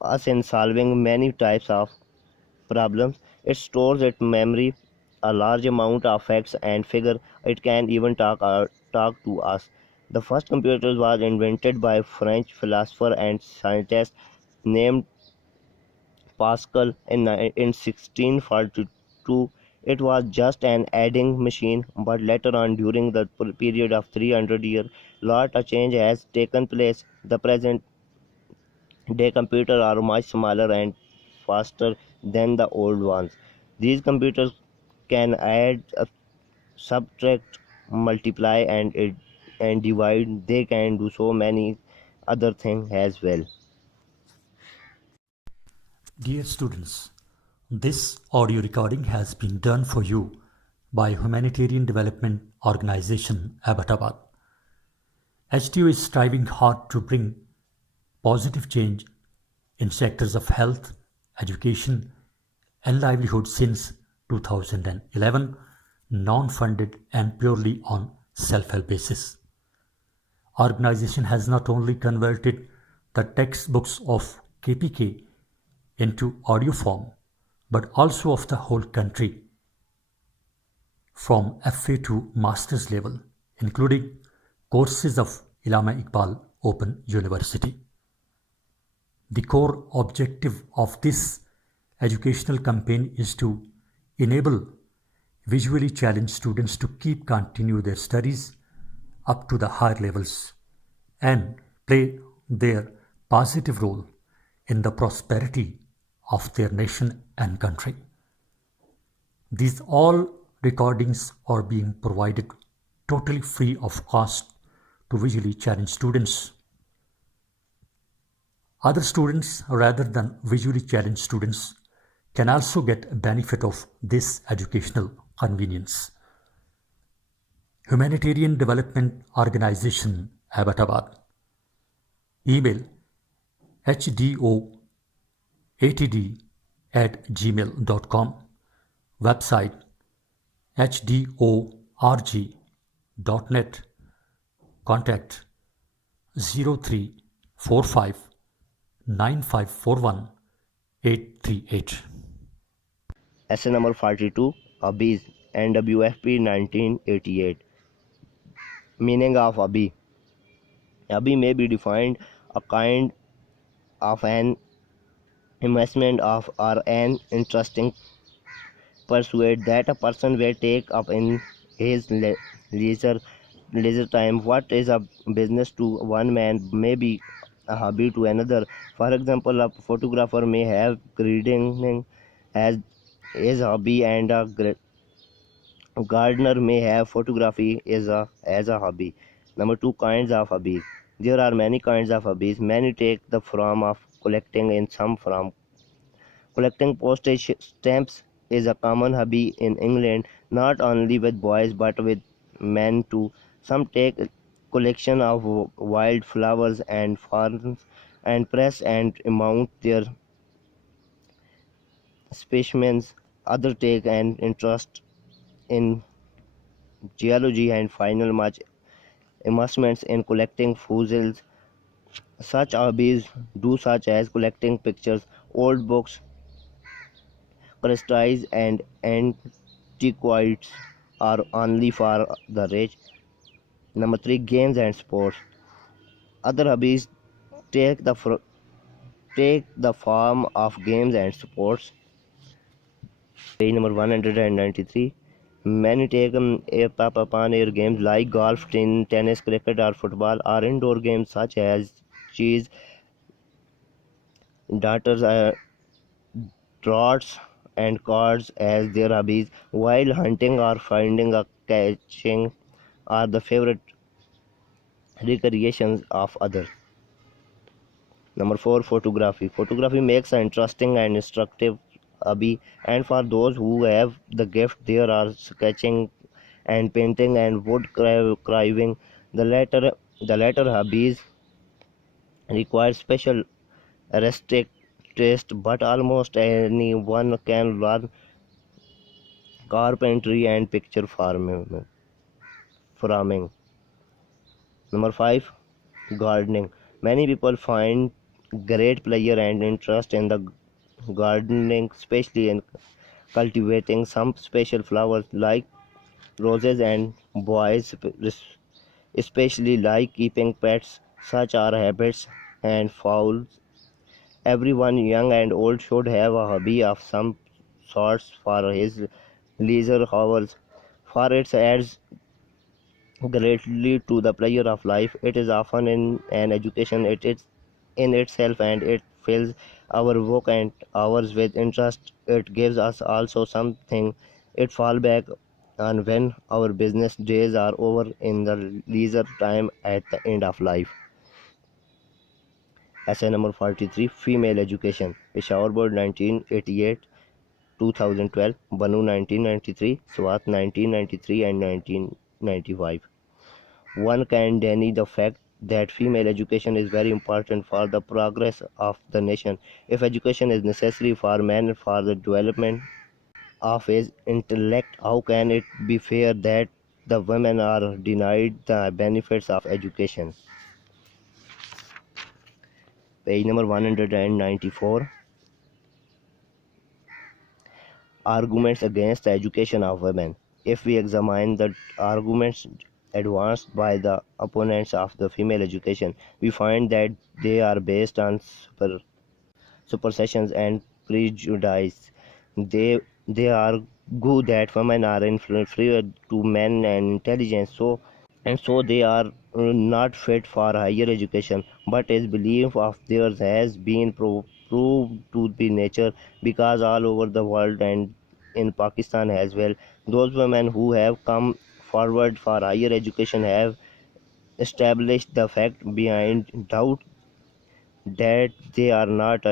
us in solving many types of problems. It stores its memory a large amount of facts and figure. It can even talk to us. The first computer was invented by French philosopher and scientist named Pascal in 1642. It was just an adding machine, but later on, during the period of 300 years, lot of change has taken place. The present day computers are much smaller and faster than the old ones. These computers can add, subtract, multiply, and divide. They can do so many other things as well. Dear students, this audio recording has been done for you by Humanitarian Development Organization, Abbottabad. HDO is striving hard to bring positive change in sectors of health, education, and livelihood since 2011, non-funded and purely on self-help basis. Organization has not only converted the textbooks of KPK into audio form, but also of the whole country, from FA to master's level, including courses of Allama Iqbal Open University. The core objective of this educational campaign is to enable visually challenged students to continue their studies up to the higher levels and play their positive role in the prosperity of their nation and country. These all recordings are being provided totally free of cost to visually challenged students. Other students rather than visually challenged students can also get benefit of this educational convenience. Humanitarian Development Organization, Abbottabad. Email hdoatd@gmail.com. Website hdorg.net. Contact 0345 9541 838. Essay number 42, Hobbies, NWFP 1988. Meaning of hobby. Hobby may be defined a kind of an investment of or an interesting pursuit that a person will take up in his leisure time. What is a business to one man may be a hobby to another. For example, a photographer may have gardening as his hobby, and a gardener may have photography as a hobby. Number two, kinds of hobbies. There are many kinds of hobbies. Many take the form of collecting, in some from collecting postage stamps is a common hobby in England, not only with boys but with men too. Some take collection of wild flowers and ferns and press and mount their specimens. Others take an interest in geology and find much immersements in collecting fossils. Such hobbies do such as collecting pictures, old books, crystals, and antiquities are only for the rich. Number three, games and sports. Other hobbies take the form of games and sports. Page number 193. Many take up upon air games like golf, tennis, cricket, or football, or indoor games such as chess, darts, draughts, and cards as their hobbies, while hunting or finding a catching are the favorite recreations of others. Number four, photography. Photography makes an interesting and instructive hobby, and for those who have the gift, there are sketching and painting and wood carving. The latter hobbies require special artistic taste, but almost anyone can learn carpentry and picture farming. Number five, gardening. Many people find great pleasure and interest in the gardening, especially in cultivating some special flowers like roses, and boys especially like keeping pets. Such are habits and fowls Everyone, young and old, should have a hobby of some sorts for his leisure hours, for it adds greatly to the pleasure of life. It is often in an education it is in itself, and it fills our work and hours with interest. It gives us also something it fall back on when our business days are over, in the leisure time at the end of life. Essay number 43, Female Education. Peshawar Board 1988, 2012, Banu 1993, Swat 1993 and 1995. One can deny the fact that female education is very important for the progress of the nation. If education is necessary for man for the development of his intellect, how can it be fair that the women are denied the benefits of education? Page number 194. Arguments against the education of women. If we examine the arguments advanced by the opponents of the female education, we find that they are based on superstitions and prejudice. They argue that women are inferior to men and intelligence, so they are not fit for higher education. But his belief of theirs has been proved to be nature, because all over the world and in Pakistan as well, those women who have come forward for higher education have established the fact behind doubt that they are not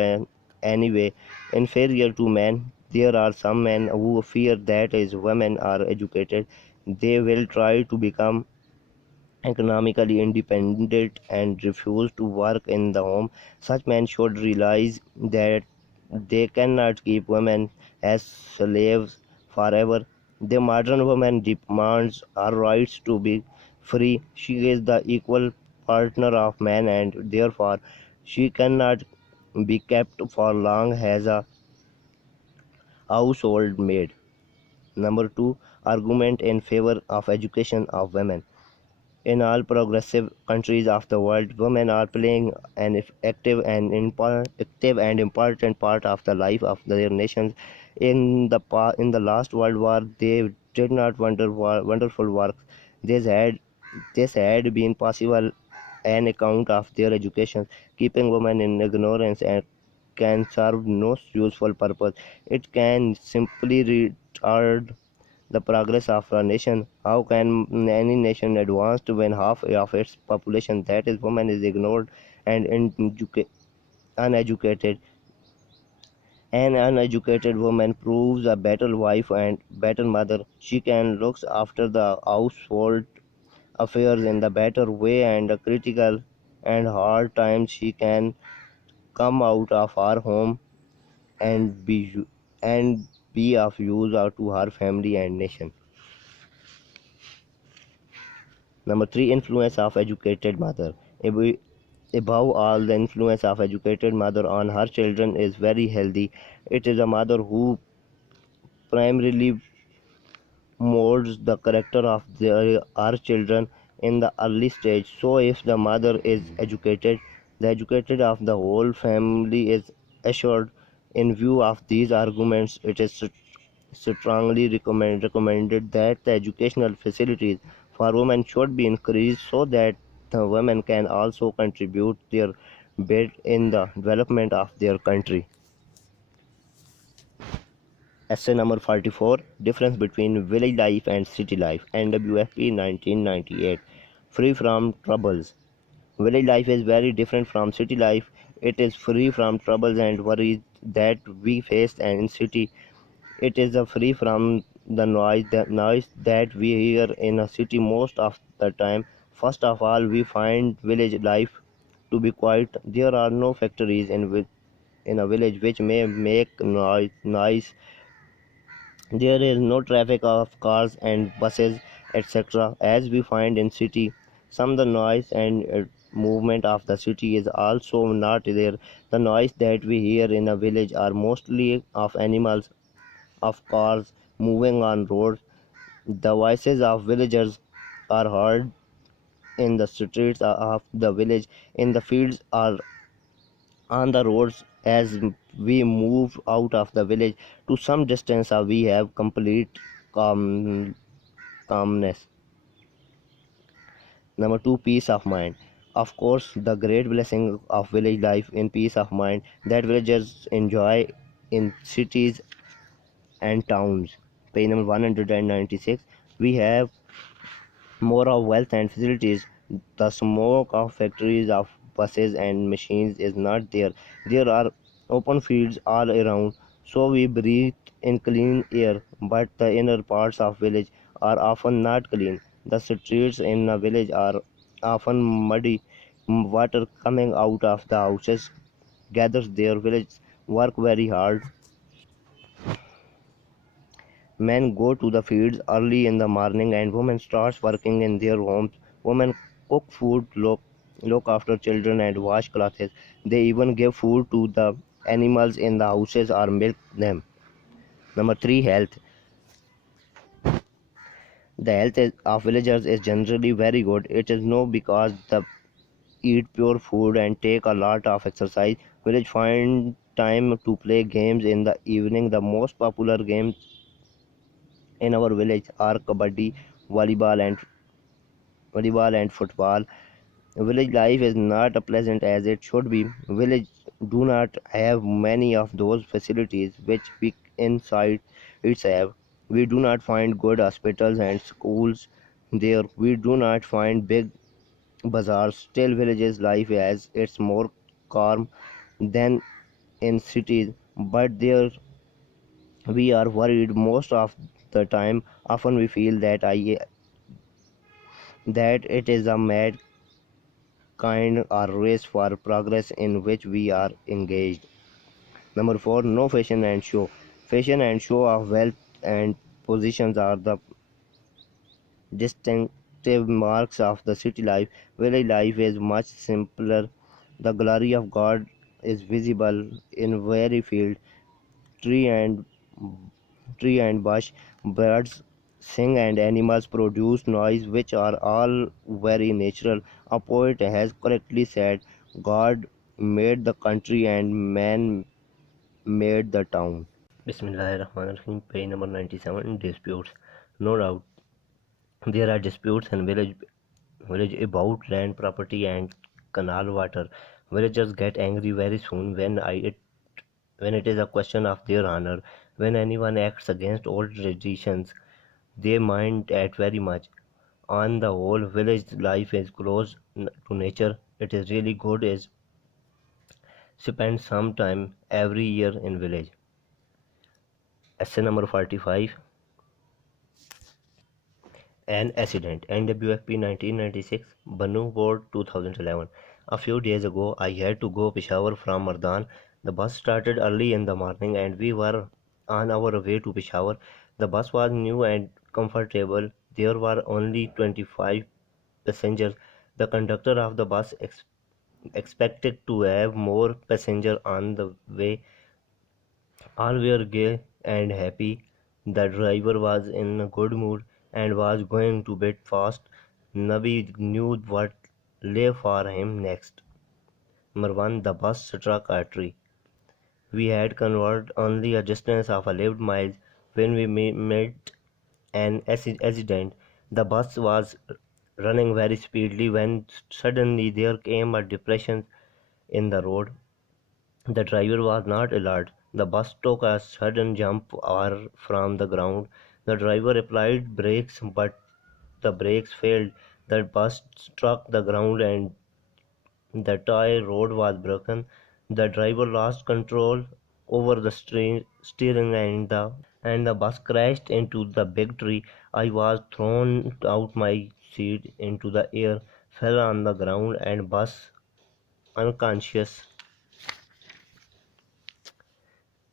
anyway inferior to men. There are some men who fear that as women are educated, they will try to become economically independent and refuse to work in the home. Such men should realize that they cannot keep women as slaves forever. The modern woman demands her rights to be free. She is the equal partner of man, and therefore she cannot be kept for long as a household maid. Number 2, argument in favor of education of women. In all progressive countries of the world, women are playing an active and important part of the life of their nations. In the last World War, they did not wonderful work. This had this had been possible an account of their education. Keeping women in ignorance and can serve no useful purpose. It can simply retard the progress of a nation. How can any nation advance when half of its population, that is women, is ignored and uneducated? An uneducated woman proves a better wife and better mother. She can look after the household affairs in the better way, and a critical and hard times she can come out of her home and and be of use to her family and nation. Number 3, influence of educated mother. Above all, the influence of educated mother on her children is very healthy. It is a mother who primarily molds the character of our children in the early stage. So, if the mother is educated, the educated of the whole family is assured. In view of these arguments, it is strongly recommended that the educational facilities for women should be increased, so that the women can also contribute their bit in the development of their country. Essay number 44, Difference between Village Life and City Life. NWFP 1998. Free from troubles. Village life is very different from city life. It is free from troubles and worries that we face, and in city it is free from the noise that we hear in a city most of the time. First of all, we find village life to be quiet. There are no factories in a village which may make noise. There is no traffic of cars and buses, etc., as we find in city. Some the noise and movement of the city is also not there. The noise that we hear in a village are mostly of animals, of cars moving on roads. The voices of villagers are heard in the streets of the village, in the fields, or on the roads. As we move out of the village to some distance, we have complete calmness. Number two, peace of mind. Of course, the great blessing of village life in peace of mind that villagers enjoy in cities and towns. Page number 196. We have more of wealth and facilities. The smoke of factories, of buses and machines is not there. There are open fields all around, so we breathe in clean air. But the inner parts of village are often not clean. The streets in a village are often muddy. Water coming out of the houses gathers their village work very hard. Men go to the fields early in the morning and women start working in their homes. Women cook food, look after children and wash clothes. They even give food to the animals in the houses or milk them. Number three, health. The of villagers is generally very good. It is no because they eat pure food and take a lot of exercise. Village find time to play games in the evening. The most popular games in our village are kabaddi, volleyball, and football. Village life is not as pleasant as it should be. Village do not have many of those facilities which we inside its have. We do not find good hospitals and schools there. We do not find big bazaars. Still, villages life as it's more calm than in cities. But there we are worried most of the time. Often we feel that it is a mad kind or race for progress in which we are engaged. Number four, no fashion and show. Fashion and show of wealth and positions are the distinctive marks of the city life. Village life is much simpler. The glory of God is visible in very field, tree and tree and bush, birds sing and animals produce noise which are all very natural. A poet has correctly said, God made the country and man made the town. Bismillahirrahmanirrahim. Page number 97. Disputes. No doubt there are disputes in village about land property and canal water. Villagers get angry very soon when it is a question of their honor. When anyone acts against old traditions, they mind it very much. On the whole, village life is close to nature. It is really good is spend some time every year in village. Essay number 45. An accident. NWFP 1996, Banu Board 2011. A few days ago, I had to go Peshawar from Mardan. The bus started early in the morning and we were on our way to Peshawar. The bus was new and comfortable. There were only 25 passengers. The conductor of the bus expected to have more passengers on the way. All were gay and happy. The driver was in a good mood and was going to bed fast. Nabi knew what lay for him next. Number one, the bus struck a tree. We had covered only a distance of 11 miles when we met an accident. The bus was running very speedily when suddenly there came a depression in the road. The driver was not alert. The bus took a sudden jump from the ground. The driver applied brakes, but the brakes failed. The bus struck the ground and the entire road was broken. The driver lost control over the steering and the bus crashed into the big tree. I was thrown out my seat into the air, fell on the ground and was unconscious.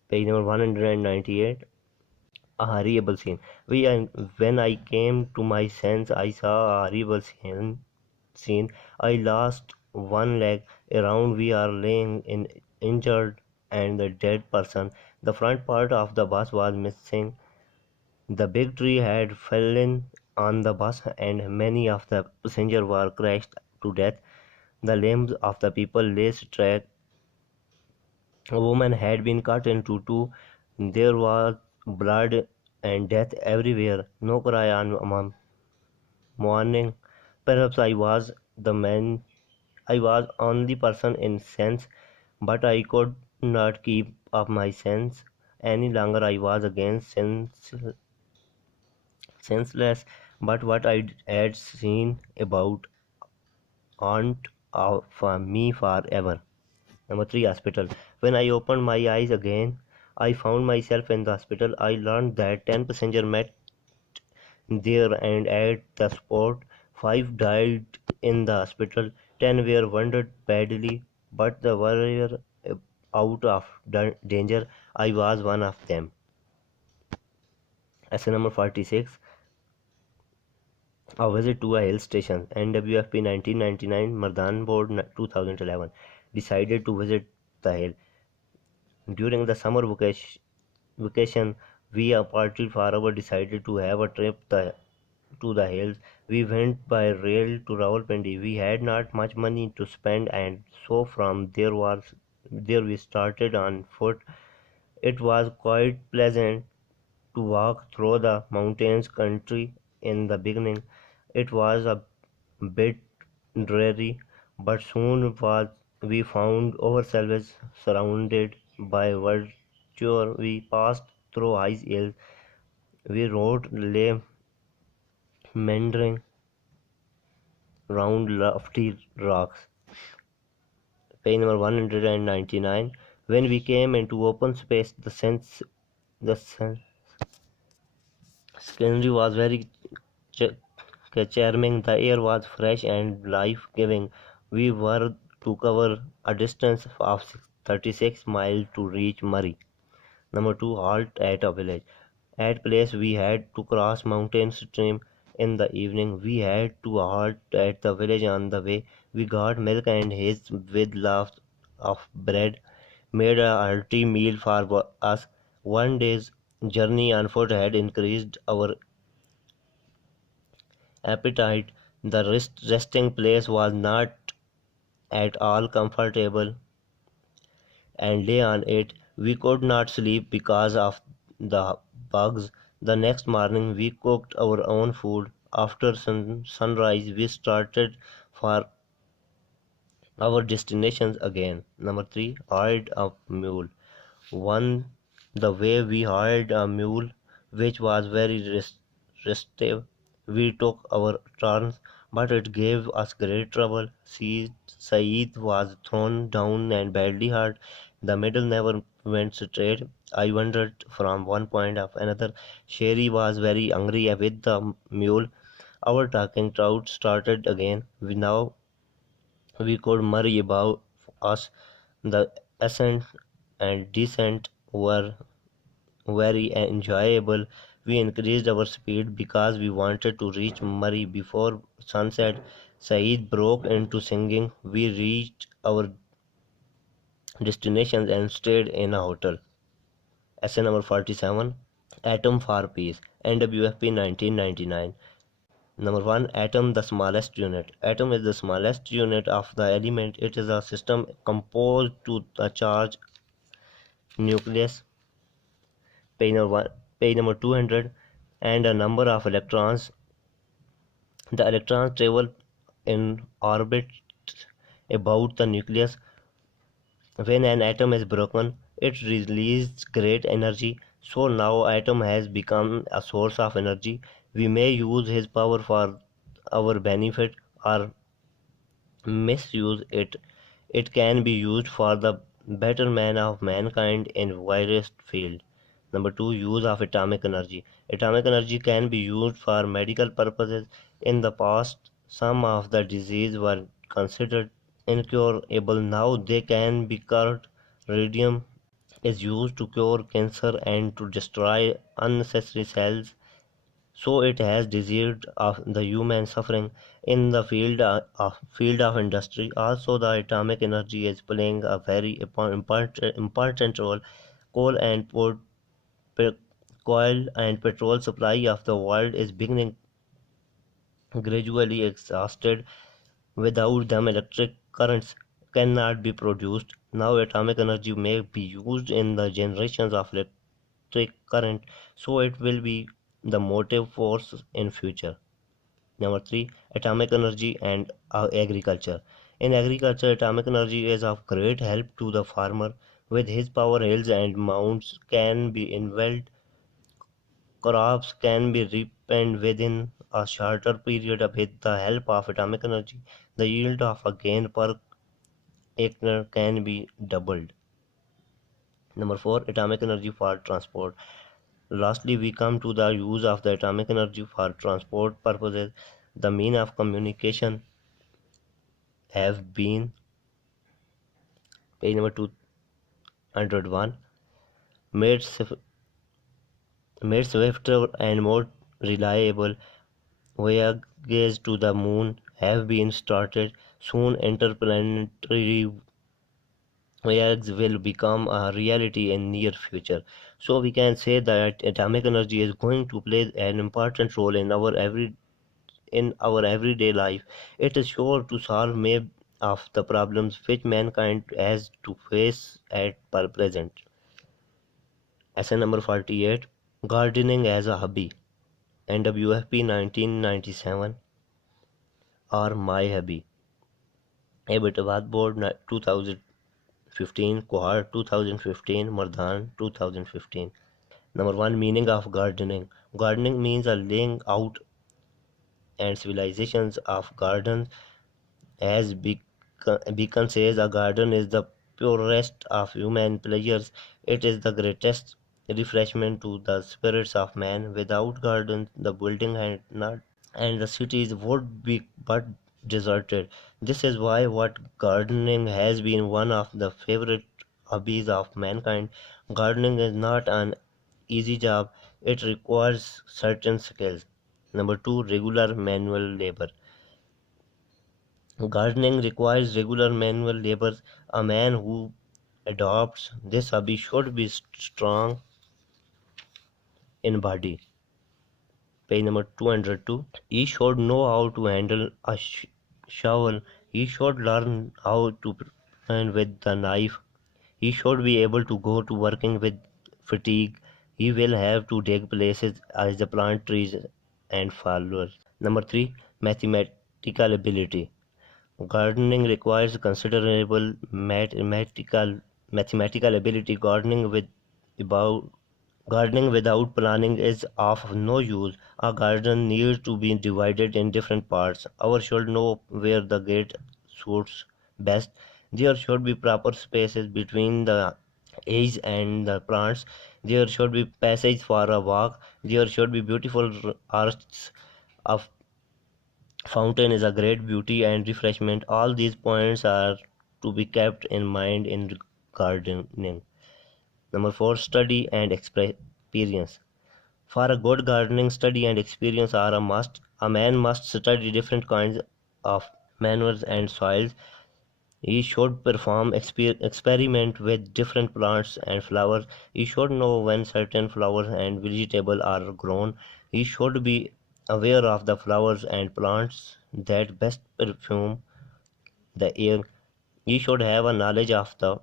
Page number 198. A horrible scene. When I came to my sense, I saw a horrible scene. I lost one leg. Around we are laying in injured and the dead person. The front part of the bus was missing. The big tree had fallen on the bus and many of the passengers were crushed to death. The limbs of the people lay A woman had been cut into two. There was blood and death everywhere. No cry on morning. Perhaps I was the man. I was only person in sense, but I could not keep up my sense any longer. I was again senseless, but what I had seen about aunt of me forever. Number three, hospital. When I opened my eyes again, I found myself in the hospital. I learned that 10 passengers met there and at the spot. 5 died in the hospital. 10 were wounded badly, but they were out of danger. I was one of them. Essay number 46. A visit to a hill station. NWFP 1999, Mardan Board 2011. Decided to visit the hill. During the summer vacation, we a party for our decided to have a trip to the hills. We went by rail to Rawalpindi. We had not much money to spend, and so from there we started on foot. It was quite pleasant to walk through the mountains country in the beginning. It was a bit dreary, but soon we found ourselves surrounded by verdure. We passed through high hills. We rode lay meandering round lofty rocks. Page number 199. When we came into open space, the scenery was very ch- charming. The air was fresh and life-giving. We were to cover a distance of 36 miles to reach Murray. Number two, halt at a village. At place we had to cross mountain stream in the evening. We had to halt at the village on the way. We got milk and haze with loaves of bread, made a hearty meal for us. One day's journey on foot had increased our appetite. The resting place was not at all comfortable, and lay on it. We could not sleep because of the bugs. The next morning we cooked our own food. After sunrise we started for our destinations again. Number three, hired a mule. One, the way we hired a mule, which was very restive. We took our turns, but it gave us great trouble. See, Saeed was thrown down and badly hurt. The middle never went straight. I wandered from one point to another. Sherry was very angry with the mule. Our talking trout started again. We could worry about us. The ascent and descent were very enjoyable. We increased our speed because we wanted to reach Murray before sunset. Saeed broke into singing. We reached our destinations and stayed in a hotel. Essay number 47. Atom for Peace. NWFP 1999. Number 1. Atom, the smallest unit. Atom is the smallest unit of the element. It is a system composed to a charged nucleus, page number 200, and a number of electrons. The electrons travel in orbit about the nucleus. When an atom is broken, it releases great energy. So now atom has become a source of energy. We may use his power for our benefit or misuse it. It can be used for the betterment of mankind in various fields. Number two, use of atomic energy. Atomic energy can be used for medical purposes. In the past, some of the diseases were considered incurable. Now they can be cured. Radium is used to cure cancer and to destroy unnecessary cells, so it has diseased of the human suffering. In the field of industry also, the atomic energy is playing a very important role. Coal and pe- coal and petrol supply of the world is beginning gradually exhausted. Without them, electric currents cannot be produced. Now atomic energy may be used in the generations of electric current, so it will be the motive force in future. Number 3, atomic energy and agriculture. In agriculture, atomic energy is of great help to the farmer. With his power, hills and mountains can be involved. Crops can be ripened within a shorter period with the help of atomic energy. The yield of a grain per acre can be doubled. Number 4, atomic energy for transport. Lastly, we come to the use of the atomic energy for transport purposes. The mean of communication have been, page number 201, made, made swifter and more reliable. Voyages to the moon have been started. Soon interplanetary voyages will become a reality in near future. So we can say that atomic energy is going to play an important role in our everyday life. It is sure to solve many of the problems which mankind has to face at present. Essay number 48, Gardening as a Hobby, NWFP 1997, or My Hobby, Ahmedabad Board 2015, Kohar 2015, Mardhan 2015. Number 1, Meaning of gardening. Gardening means a laying out and civilizations of gardens. As Bacon says, a garden is the purest of human pleasures. It is the greatest refreshment to the spirits of man. Without gardens, the building and the cities would be but deserted. This is why what gardening has been one of the favorite hobbies of mankind. Gardening is not an easy job. It requires certain skills. Number 2, regular manual labor. Gardening requires regular manual labor. A man who adopts this hobby should be strong in body. Page number 202. He should know how to handle a shovel. He should learn how to plan with the knife. He should be able to go to working with fatigue. He will have to dig places as the plant trees and flowers. Number 3, mathematical ability. Gardening requires considerable mathematical ability. Gardening without planning is of no use. A garden needs to be divided in different parts. Our should know where the gate suits best. There should be proper spaces between the edge and the plants. There should be passage for a walk. There should be beautiful arches. A fountain is a great beauty and refreshment. All these points are to be kept in mind in gardening. Number 4, study and experience. For a good gardening, study and experience are a must. A man must study different kinds of manures and soils. He should perform experiment with different plants and flowers. He should know when certain flowers and vegetables are grown. He should be aware of the flowers and plants that best perfume the air. He should have a knowledge of the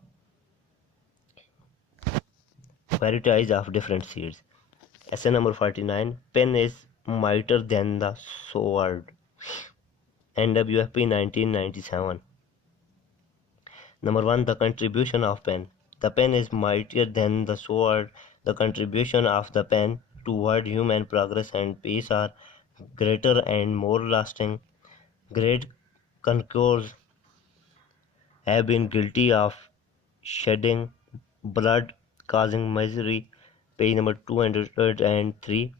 varieties of different seeds. Essay number 49, Pen is mightier than the sword, NWFP 1997. Number 1, the contribution of pen. The pen is mightier than the sword. The contribution of the pen toward human progress and peace are greater and more lasting. Great conquerors have been guilty of shedding blood, causing misery. Page number 203.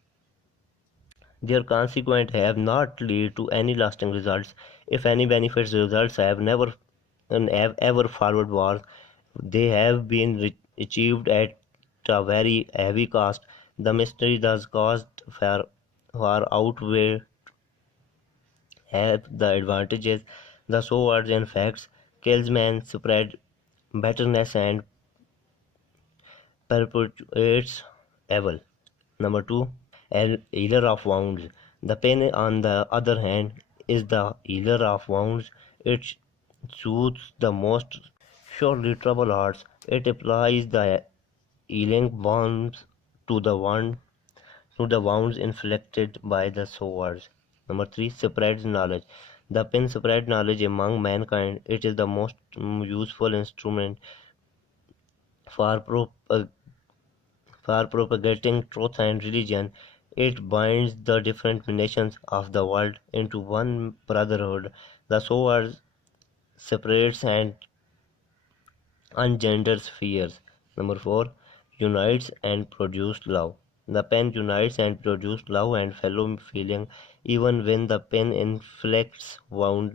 Their consequences have not led to any lasting results. If any benefits, results have never and have ever followed wars. They have been achieved at a very heavy cost. The mystery thus caused far outweigh have the advantages. The swords in fact kills men, spread bitterness and perpetuates evil. Number 2, a healer of wounds. The pen, on the other hand, is the healer of wounds. It soothes the most surely troubled hearts. It applies the healing balms to the wounds inflicted by the swords. Number 3. Spreads knowledge. The pen spreads knowledge among mankind. It is the most useful instrument for, for propagating truth and religion. It binds the different nations of the world into one brotherhood. The sword separates and ungenders fears. Number 4. Unites and produces love. The pen unites and produces love and fellow feeling. Even when the pen inflicts wounds,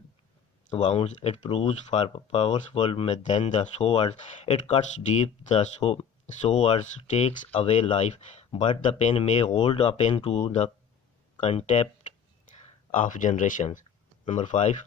it proves far powerful than the sword. It cuts deep. The sword takes away life, but the pen may hold a pen to the contempt of generations. Number 5.